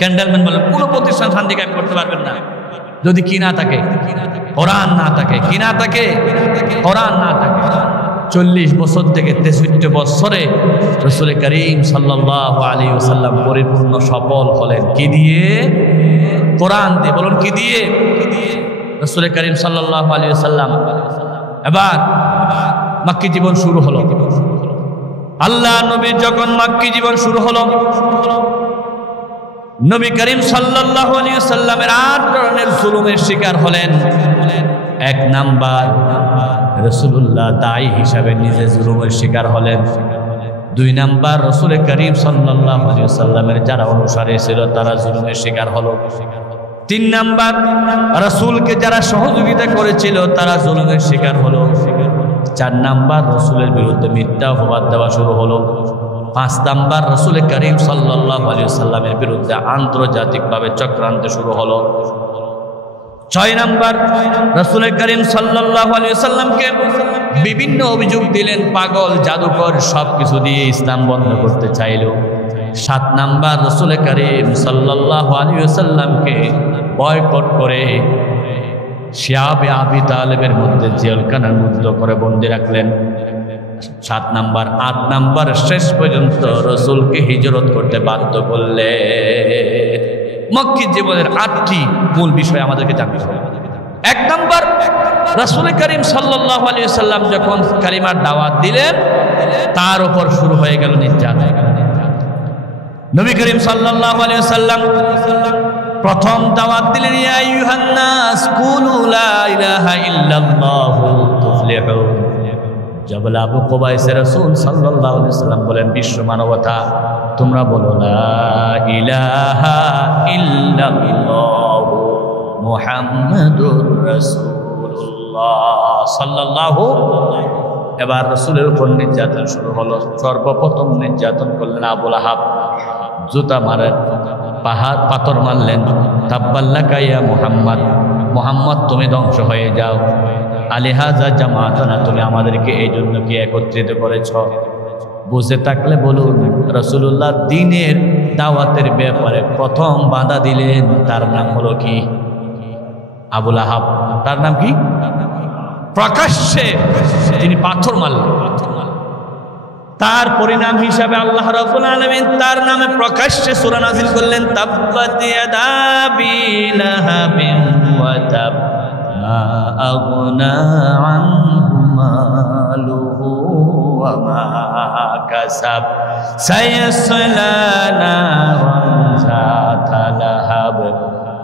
ক্যান্ডেলম্যান বলেন, কোন প্রতিষ্ঠান শান্তি কায়েম করতে পারবেন না যদি কি না থাকে? কোরআন না থাকে। কি না থাকে? কোরআন না থাকে। 40 বছর থেকে 63 বছরে রাসূল করিম সাল্লাল্লাহু আলাইহি ওয়াসাল্লাম পরিপূর্ণ সফল হলেন। কি দিয়ে? কোরআন দিয়ে। বলুন কি দিয়ে? রাসূল করিম সাল্লাল্লাহু আলাইহি ওয়াসাল্লাম এবার মক্কি জীবন শুরু হলো। আল্লাহ নবীর যখন মক্কি জীবন শুরু হলো, নবী করিম সাল্লাল্লাহু আলাইহি ওয়াসাল্লামের 8 ধরনের জুলুমের শিকার হলেন। 1 নাম্বার, রাসূলুল্লাহ দায়ী হিসাবে নিজে জুলুমের শিকার হলেন। 2 নাম্বার, রাসূল করিম সাল্লাল্লাহু আলাইহি ওয়াসাল্লামের যারা অনুসারী ছিল তারা জুলুমের শিকার হলো। 3 নাম্বার, রাসূলকে যারা সহযোগিতা করেছিল তারা জুলুমের শিকার হলো। 4 নাম্বার, রাসূলের বিরুদ্ধে মিথ্যা অপবাদ দেওয়া শুরু হলো। 5 নাম্বার, রাসূল করিম সাল্লাল্লাহু আলাইহি ওয়াসাল্লামের বিরুদ্ধে আন্তর্জাতিকভাবে চক্রান্ত শুরু হলো। 6 নাম্বার, রাসূল করিম সাল্লাল্লাহু আলাইহি ওয়াসাল্লামকে বিভিন্ন অভিযোগ দিলেন, পাগল, জাদুকর, সবকিছু দিয়ে ইসলাম বন্ধ করতে চাইল। 7 নাম্বার, রাসূল করিম সাল্লাল্লাহু আলাইহি ওয়াসাল্লামকে বয়কট করে শিয়াবে আবি তালেবের মধ্যে জেলখানার মুক্ত করে বন্দী রাখলেন। 7 নাম্বার, 8 নাম্বার, শেষ পর্যন্ত রাসূলকে হিজরত করতে বাধ্য করলে। মক্কি জীবনের 8টি মূল বিষয় আমাদেরকে জানতে হবে। 1 নাম্বার, রাসূল করিম সাল্লাল্লাহু আলাইহি ওয়াসাল্লাম যখন কালিমার দাওয়াত দিলেন তার উপর শুরু হয়ে গেল নির্যাতন। নবী করিম সাল্লাল্লাহু আলাইহি ওয়াসাল্লাম প্রথম দাওয়াত দিলেন, ইয়া আইয়ুহান নাস কুলু লা ইলাহা ইল্লাল্লাহু তুফলিহুন। জবল আবু কুবাইসের রাসূল সাল্লাল্লাহু আলাইহি ওয়াসাল্লাম বলেন, বিশ্ব মানবতা তোমরা বলো লা ইলাহা ইল্লাল্লাহু মুহাম্মাদুর রাসূলুল্লাহ সাল্লাল্লাহু। এবার রাসূলের উপর নির্যাতন শুরু হলো। সর্বপ্রথম নির্যাতন করলেন আবু লাহাব। জুতা মারেন, পাহাড় পাথর মারলেন। তাব্বাল্লাকা ইয়া মুহাম্মদ, মুহাম্মদ তুমি ধ্বংস হয়ে যাও। আলিহাজা জামাতানা, তুমি আমাদেরকে এই জন্য কি একত্রিত করেছ? বুঝে থাকলে বলুন, রাসূলুল্লাহ দ্বীনের দাওয়াতের ব্যাপারে প্রথম বাধা দিলেন, তার নাম হলো কি? আবু লাহাব। তার নাম কি? প্রকাশ্যে তিনি পাথর মারলেন। তার পরিণাম হিসাবে আল্লাহ রাব্বুল আলামিন তার নামে প্রকাশ্যে সূরা নাযিল করলেন, তাব্বাত ইয়াদা আবি লাহাবিন ওয়া তাব মা আগনা আনহু মালুহু ওয়া মা কাসাব সায়াসলা নারান যাতা লাহাব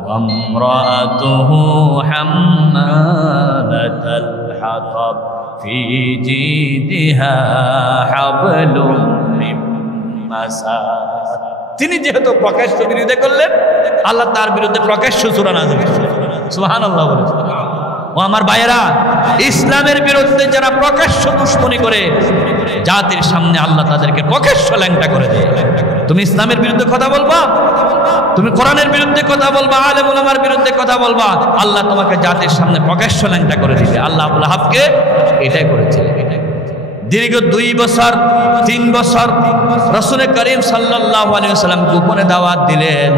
ওয়া ইমরাতুহু হাম্মালাতাল হাতাব ফি জিদিহা হাবলুম মিন মাসাদ। তিনি যেহেতু প্রকাশ্য বিরোধিতা করলেন, আল্লাহ তার বিরুদ্ধে প্রকাশ্য সূরা নাযিল করলেন। সুবহানাল্লাহ বলেন। ও আমার ভাইয়েরা, ইসলামের বিরুদ্ধে যারা প্রকাশ্য দুশমনী করে, জাতির সামনে আল্লাহ তাদেরকে প্রকাশ্য ল্যাংটা করে দেয়। তুমি ইসলামের বিরুদ্ধে কথা বলবা, তুমি কোরআনের বিরুদ্ধে কথা বলবা, আলেম ওলামার বিরুদ্ধে কথা বলবা, আল্লাহ তোমাকে জাতির সামনে প্রকাশ্য ল্যাংটা করে দিবে। আল্লাহ আবু লাহাবকে এটাই করেছে। দীর্ঘ 2 বছর 3 বছর রাসূল করিম সাল্লাল্লাহু আলাইহি ওয়াসাল্লাম গোপনে দাওয়াত দিলেন।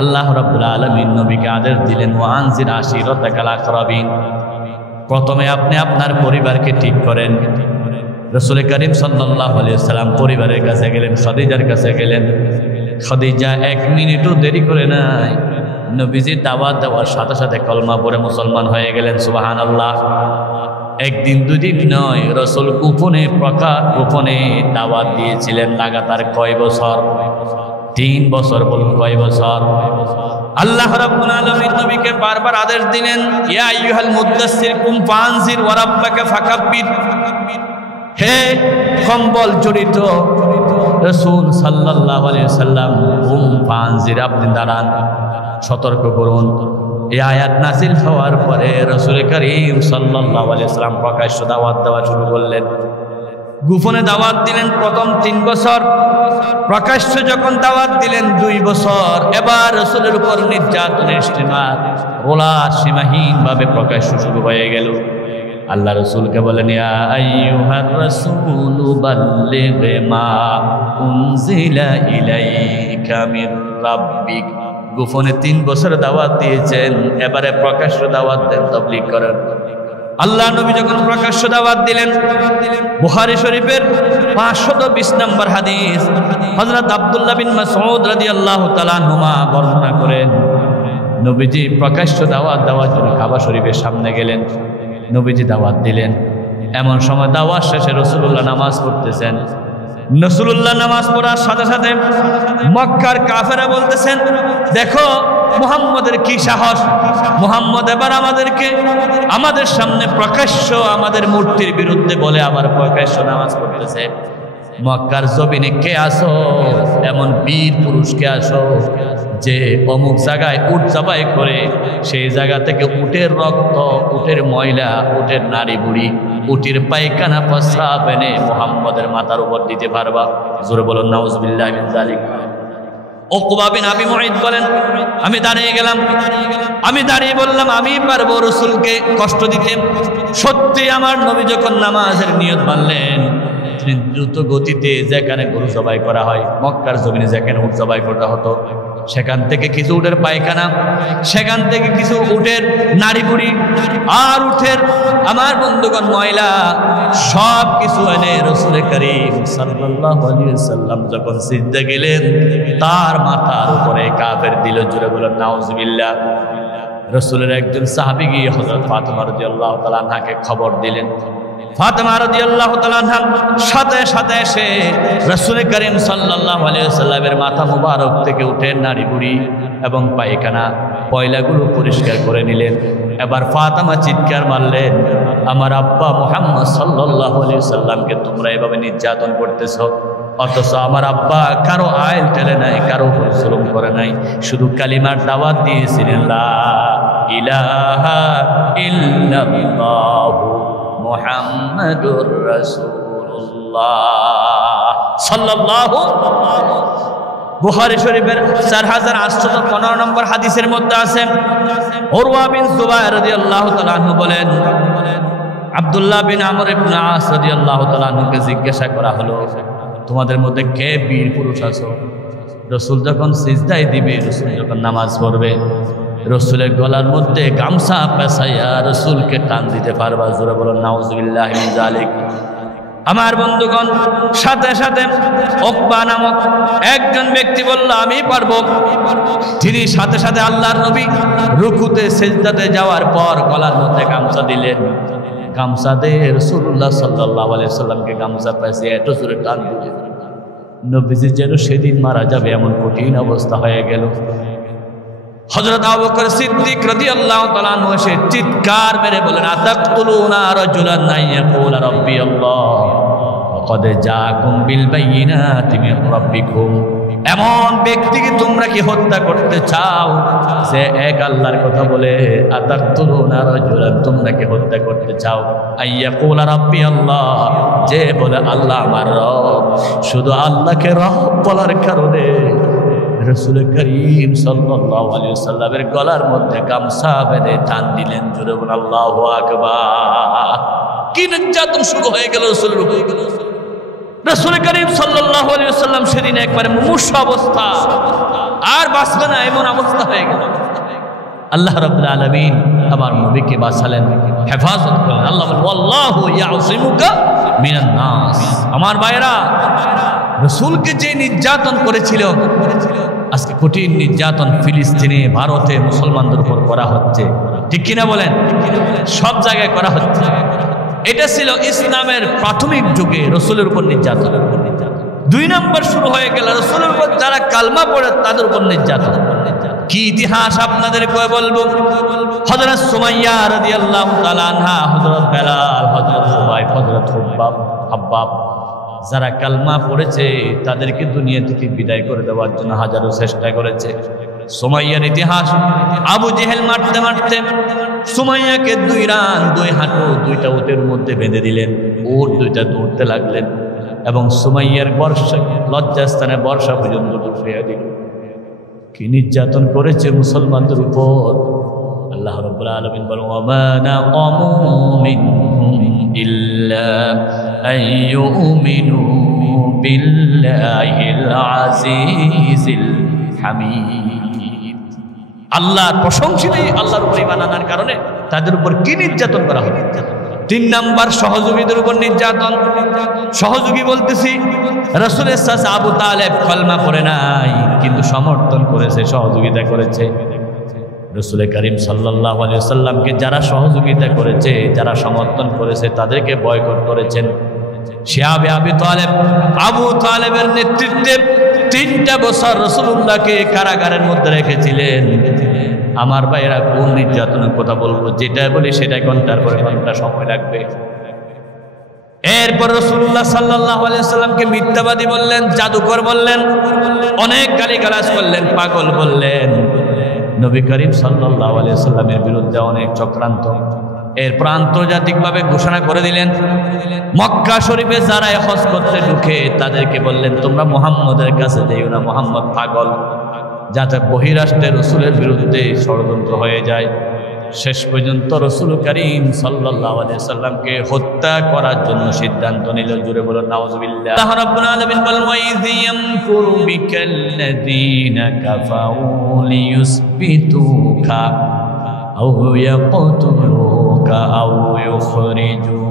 আল্লাহ রাব্বুল আলামিন নবীকে আদেশ দিলেন, ওয়া আনজির আশিরাতাকাল আকরাবিন, প্রথমে আপনি আপনার পরিবারকে ঠিক করেন। রাসূল করিম সাল্লাল্লাহু আলাইহি ওয়াসাল্লাম পরিবারের কাছে গেলেন, খাদিজার কাছে গেলেন। খাদিজা 1 মিনিটও দেরি করে নাই, নবীজি দাওয়াত দেওয়ার সাথে সাথে কলমা পড়ে মুসলমান হয়ে গেলেন। সুবহানাল্লাহ। একদিন 2 দিন নয়, রাসূল গোপনে দাওয়াত দিয়েছিলেন লাগাতার কয় বছর? 3 বছর। বলুন কয় বছর? আল্লাহ রাব্বুল আলামিন নবীকে বারবার আদেশ দিলেন, ইয়া আইয়ুহাল মুদ্দাসসির কুম ফানজির ওয়া রাব্বাকা ফাকাব্বির। হে কম্বল জড়িত রাসূল সাল্লাল্লাহু আলাইহি ওয়াসাল্লাম, কুম ফানজির, আপনি দাঁড়ান, সতর্ক করুন। এই আয়াত নাযিল হওয়ার পরে রাসূল করিম সাল্লাল্লাহু আলাইহি ওয়াসাল্লাম প্রকাশ্য দাওয়াত দেওয়া শুরু করলেন। গোপনে দাওয়াত দিলেন প্রথম 3 বছর, প্রকাশ্য যখন দাওয়াত দিলেন 2 বছর, এবার রাসূলের উপর নির্যাতনের সীমাহীন ভাবে প্রকাশ্য শুরু হয়ে গেল। আল্লাহ রাসূলকে বলেন, ইয়া আইয়ুহার রাসূলু বাল্লিগ মা উনজিলা ইলাইকা মির রাব্বিক। গোপনে 3 বছর দাওয়াত দিয়েছেন, এবারে প্রকাশ্য দাওয়াত দেন, তাবলীগ করেন। আল্লাহ নবী যখন প্রকাশ্য দাওয়াত দিলেন, বুখারী শরীফের 520 নম্বর হাদিস, হযরত আব্দুল্লাহ বিন মাসউদ রাদিয়াল্লাহু তাআলা আনহুমা বর্ণনা করেন, নবীজি প্রকাশ্য দাওয়াত দেওয়ার জন্য কাবা শরীফের সামনে গেলেন। নবীজি দাওয়াত দিলেন। এমন সময় দাওয়াত শেষে রাসূলুল্লাহ নামাজ পড়তেছেন। রাসূলুল্লাহ নামাজ পড়ার সাথে সাথে মক্কার কাফেররা বলতেছেন, দেখো মুহাম্মদের কি সাহস, মুহাম্মদ এবার আমাদের সামনে প্রকাশ্য আমাদের মূর্তির বিরুদ্ধে বলে আবার প্রকাশ্য নামাজ পড়তেছে। মক্কার জমিনে কে আসো, এমন বীর পুরুষ কে আসো যে অমুক জায়গায় উট জবাই করে সেই জায়গা থেকে উটের রক্ত, উটের ময়লা, উটের নারী বুড়ি, উটের পায়খানা প্রস্রাব এনে মুহাম্মদের মাথার উপর দিতে পারবা? জোরে বলুন নাউজুবিল্লাহি মিন যালিক। উকবা বিন আবি মুঈত বলেন, আমি দাঁড়িয়ে গেলাম, আমি দাঁড়িয়ে বললাম, আমি পারবো রাসূলকে কষ্ট দিতে। সত্যি আমার নবী যখন নামাজের নিয়ত বাঁধলেন, তিনি দ্রুত গতিতে যেখানে গরু জবাই করা হয়, মক্কার জমিনে যেখানে উট জবাই করা হতো, সেখান থেকে কিছু উটের পায়খানা, সেখান থেকে কিছু উটের নাড়ি বুড়ি, আর উটের আমার বন্ধুগণ ময়লা, সব কিছু এনে রাসূল করিম সাল্লাল্লাহু আলাইহি ওয়াসাল্লাম যখন সিজদা গেলেন, তার মাথার উপরে কাফের দিল। জোরে বলেন নাউজুবিল্লাহ। রাসূলের একজন সাহাবী গিয়ে হযরত ফাতেমা রাদিয়াল্লাহু তাআলা আনহাকে খবর দিলেন। ফাতেমা রাদিয়াল্লাহু তাআলা আনহা সাথে সাথে এসে রাসূল করিম সাল্লাল্লাহু আলাইহি ওয়াসাল্লামের মাথা মুবারক থেকে উটের নাড়ি বুড়ি এবং পায়খানা পয়লাগুলো পরিষ্কার করে নিলেন। এবার ফাতেমা চিৎকার মারলেন, আমার আব্বা মুহাম্মদ সাল্লাল্লাহু আলাইহি ওয়াসাল্লামকে তোমরা এভাবে নির্যাতন করতেছো, অথচ আমার আব্বা কারো আইল টেলে নাই, কারো উপর জুলুম করে নাই, শুধু কালিমার দাওয়াত দিয়েছিলেন, লা ইলাহা ইল্লাল্লাহু মুহাম্মাদুর রাসূলুল্লাহ সাল্লাল্লাহু। বুখারী শরীফের 4815 নম্বর হাদিসের মধ্যে আছে, উরওয়া বিন যুবাইর রাদিয়াল্লাহু তাআলা আনহু বলেন, আব্দুল্লাহ বিন আমর ইবনে আস রাদিয়াল্লাহু তাআলা আনহুকে জিজ্ঞাসা করা হলো, তোমাদের মধ্যে কে বীর পুরুষ আছো? রাসূল যখন সিজদায় দিবে, রাসূল যখন নামাজ পড়বে, রাসূলের গলার মধ্যে গামছা পেঁচাইয়া রাসূলকে টান দিতে পারবা? জোরে বলুন নাউযুবিল্লাহি মিন যালিক। আমার বন্ধুগণ, সাথে সাথে উকবা নামক একজন ব্যক্তি বলল, আমি পারবো। তিনি সাথে সাথে আল্লাহর নবী রুকুতে সিজদাতে যাওয়ার পর গলার মধ্যে গামছা দিলেন। গামছা দিয়ে রাসূলুল্লাহ সাল্লাল্লাহু আলাইহি সাল্লামকে গামছা পেঁচিয়ে এত জোরে টান দিলেন, নবীজি যেন সেদিন মারা যাবে এমন কঠিন অবস্থা হয়ে গেল। হযরত আবু বকর সিদ্দিক রাদিয়াল্লাহু তাআলা আনহু এসে চিৎকার মেরে বলেন, আতাকতুলুনা রাজুলান ইয়াকুল রাব্বি আল্লাহ ওয়া ক্বাদ জাআকুম বিল বাইয়িনাতি মির রাব্বিকুম। এমন ব্যক্তিকে তোমরা কি হত্যা করতে চাও যে এক আল্লাহর কথা বলে? আতাকতুলুনা রাজুলান, তোমরা কি হত্যা করতে চাও ইয়াকুল রাব্বি আল্লাহ, যে বলে আল্লাহ আমার রব। শুধু আল্লাহকে রব বলার কারণে রাসূল করিম সাল্লাল্লাহু আলাইহি ওয়াসাল্লামের গলার মধ্যে গামছা বেঁধে টান দিলেন। জোরে বলুন আল্লাহু আকবার। কি নির্যাতন শুরু হয়ে গেল রাসূলের উপর। রাসূল করিম সাল্লাল্লাহু আলাইহি ওয়াসাল্লাম সেদিন একবারে মুমূর্ষ অবস্থা, আর বাঁচবে না এমন অবস্থা হয়ে গেল। আল্লাহ রাব্বুল আলামিন আমার নবীকে বাঁচালেন, হেফাজত করলেন। আল্লাহ বলেন, ওয়াল্লাহু ইয়াসিমুকা মিনান নাস। আমার ভাইরা, রাসূলকে যে নির্যাতন করেছিল, আজকে কঠিন নির্যাতন ফিলিস্তিনে, ভারতে মুসলমানদের উপর করা হচ্ছে, ঠিক কিনা বলেন? সব জায়গায় করা হচ্ছে। এটা ছিল ইসলামের প্রাথমিক যুগে রাসূলের উপর নির্যাতন। 2 নম্বর শুরু হয়ে গেল রাসূলের উপর যারা কালমা পড়ে তাদের উপর নির্যাতন। কি ইতিহাস আপনাদেরকে বলবো। হযরত সুমাইয়া রাদিয়াল্লাহু তাআলা আনহা, হযরত বেলাল, হযরত সুবাইব, হযরত হাব্বাব, যারা কালমা পড়েছে তাদেরকে দুনিয়া থেকে বিদায় করে দেওয়ার জন্য হাজারো চেষ্টা করেছে। সুমাইয়ার ইতিহাস, আবু জেহেল মারতে মারতে সুমাইয়াকে 2 রান 2 হাঁটু 2টা উটের মধ্যে বেঁধে দিলেন। উট 2টা দৌড়তে লাগলেন এবং সুমাইয়ার বর্ষা, লজ্জাস্থানে বর্ষা পর্যন্ত ডুবিয়ে দিল। কি নির্যাতন করেছে মুসলমানদের উপর। আল্লাহ রাব্বুল আলামিন বলেন, ওয়া মা নাকামু মিনহুম ইল্লা আইয়ুমিনু বিল্লাহিল আজিজিল হামিদ। আল্লাহর প্রশংসিত আল্লাহর উপর ঈমান আনার কারণে তাদের উপর কি নির্যাতন করা হবে। 3 নাম্বার সহযোগীদের উপর নির্যাতন। সহযোগী বলতেছি, রাসূলের চাচা আবু তালেব কলমা পড়ে নাই, কিন্তু সমর্থন করেছে, সহযোগিতা করেছে। রাসূল করিম সাল্লাল্লাহু আলাইহি ওয়াসাল্লামকে যারা সহযোগিতা করেছে, যারা সমর্থন করেছে, তাদেরকে বয়কট করেছেন। শিহাবে আবি তালেব, আবু তালেবের নেতৃত্বে 3টা বছর রাসূলুল্লাহকে কারাগারের মধ্যে রেখেছিলেন। আমার ভাইয়েরা, কোন নির্যাতনের কথা বলবো? যেটা বলি সেটা ঘন্টার পর ঘন্টা সময় লাগবে। এরপর রাসূলুল্লাহ সাল্লাল্লাহু আলাইহি ওয়াসাল্লামকে মিথ্যাবাদী বললেন, জাদুকর বললেন, অনেক গালিগালাজ করলেন, পাগল বললেন। নবী করিম সাল্লাল্লাহু আলাইহি ওয়াসাল্লামের বিরুদ্ধে অনেক চক্রান্ত। এরপর আন্তর্জাতিকভাবে ঘোষণা করে দিলেন, মক্কা শরীফে যারা হজ করতে ঢুকে তাদেরকে বললেন, তোমরা মুহাম্মদের কাছে যেও না, মুহাম্মদ পাগল, যাতে বহিরাষ্ট্রের রাসূলের বিরুদ্ধে ষড়যন্ত্র হয়ে যায়। শেষ পর্যন্ত রাসূল করিম সাল্লাল্লাহু আলাইহি ওয়াসাল্লামকে হত্যা করার জন্য সিদ্ধান্ত নিল। জুড়ে বলুন নাউযুবিল্লাহ। আল্লাহ রাব্বুল আলামিন বলেন, ওয়া ইয ইয়ামকুরু বিকাল্লাযীনা কাফারু লিয়ুসবিতুকা আও ইয়াকতুলুকা আও ইউখরিজুকা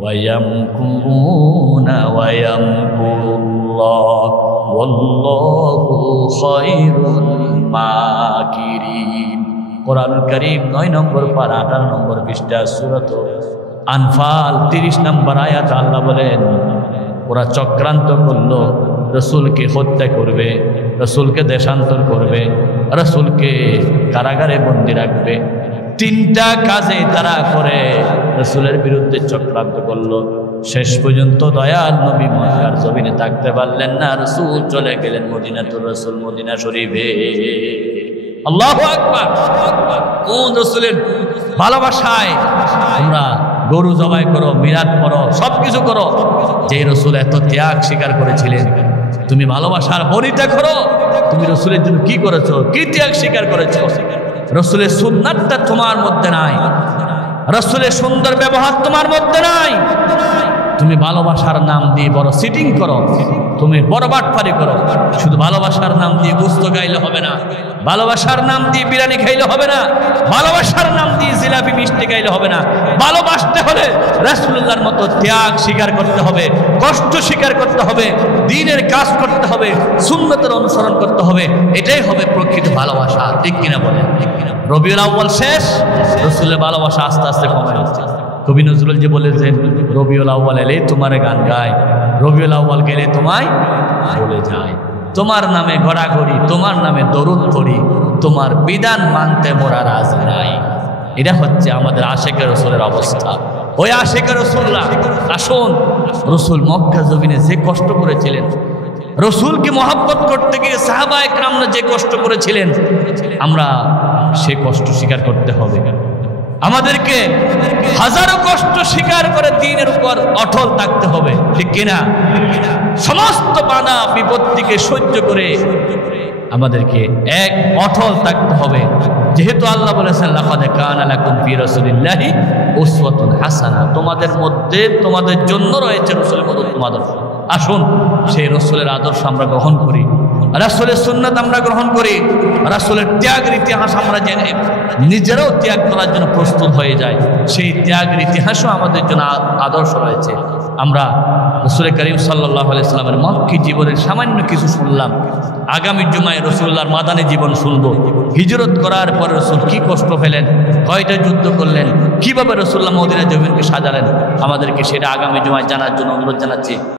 ওয়া ইয়ামকুরুনা ওয়া ইয়ামকুরুল্লাহ ওয়াল্লাহু খায়রুল মাকিরিন। কোরআনুল কারীম 9 নম্বর পারা 18 নম্বর পৃষ্ঠা সূরাত আনফাল 30 নম্বর আয়াত আল্লাহ বলেন, ওরা চক্রান্ত করলো, রাসূলকে হত্যা করবে, রাসূলকে দেশান্তর করবে, রাসূলকে কারাগারে বন্দী রাখবে। 3টা কাজে তারা করে রাসূলের বিরুদ্ধে চক্রান্ত করলো। শেষ পর্যন্ত দয়াল নবী মক্কার জমিনে থাকতে পারলেন না, রাসূল চলে গেলেন মদিনাতুর রাসূল, মদিনা শরীফে। আল্লাহু আকবার। কোন রাসূলের ভালোবাসায় তোমরা গরু জবাই করো, মিলাদ করো, সবকিছু করো, যে রাসূল এত ত্যাগ স্বীকার করেছিলেন, তুমি ভালোবাসার বনিতা করো। তুমি রসুলের জন্য কি করেছো, কি ত্যাগ স্বীকার করেছো। রসুলের সুন্নাতটা তোমার মধ্যে নাই, রসুলের সুন্দর ব্যবহার তোমার মধ্যে নাই। তুমি ভালোবাসার নাম দিয়ে বড় সিটিং করো, তুমি বড় বাটপারি করো। শুধু ভালোবাসার নাম দিয়ে গোস্ত গাইলে হবে না, ভালোবাসার নাম দিয়ে বিরিয়ানি খাইলে হবে না, ভালোবাসার নাম দিয়ে জিলাপি মিষ্টি গাইলে হবে না। ভালোবাসতে হলে রাসূলুল্লাহর মতো ত্যাগ স্বীকার করতে হবে, কষ্ট স্বীকার করতে হবে, দ্বীনের কাজ করতে হবে, সুন্নতের অনুসরণ করতে হবে। এটাই হবে প্রকৃত ভালোবাসা। ঠিক কিনা বলেন? রবিউল আউয়াল শেষ, রাসূলের ভালোবাসা আস্তে আস্তে কমে যাচ্ছে। কবি নজরুল যে বলেছেন, রবিউল আউয়াল এলে তোমার গান গায়, রবিউল আউয়াল গেলে তোমায় বলে যায়। তোমার নামে গড়াগড়ি, তোমার নামে দরুদ পড়ি, তোমার বিধান মানতে মোরা রাজি নাই। এটা হচ্ছে আমাদের আশিকে রাসূলের অবস্থা। ওই আশিকে রাসূলুল্লাহ, আসুন, রাসূল মক্কা জমিনে যে কষ্ট করেছিলেন, রসুলকে মহব্বত করতে গিয়ে সাহাবায়ে কেরামরা যে কষ্ট করেছিলেন, আমরা সে কষ্ট স্বীকার করতে হবে। আমাদেরকে হাজারো কষ্ট স্বীকার করে দ্বীনের উপর অটল থাকতে হবে। ঠিক কিনা? সমস্ত বাধা বিপত্তিকে সহ্য করে আমাদেরকে এক অটল থাকতে হবে। যেহেতু আল্লাহ বলেছেন, লাকাদ কানা লাকুম ফি রাসূলিল্লাহি উসওয়াতুন হাসানাহ, তোমাদের মধ্যে তোমাদের জন্য রয়েছে রাসূলের মতো উত্তম আদর্শ। আসুন সেই রাসূলের আদর্শ আমরা গ্রহণ করি, রাসূলের সুন্নাত আমরা গ্রহণ করি, রাসূলের ত্যাগের ইতিহাস আমরা জেনে নিজেরাও ত্যাগ করার জন্য প্রস্তুত হয়ে যায়। সেই ত্যাগের ইতিহাসও আমাদের জন্য আদর্শ রয়েছে। আমরা রাসূল করিম সাল্লাল্লাহু আলাইহি সাল্লামের মক্কি জীবনের সামান্য কিছু শুনলাম। আগামী জুমায় রাসূলুল্লাহর মাদানী জীবন শুনবো। হিজরত করার পর রাসূল কি কষ্ট পেলেন, কয়টা যুদ্ধ করলেন, কিভাবে রাসূলুল্লাহ মদিনা জমিনকে সাজালেন, আমাদেরকে সেটা আগামী জুমায় জানার জন্য অনুরোধ জানাচ্ছি।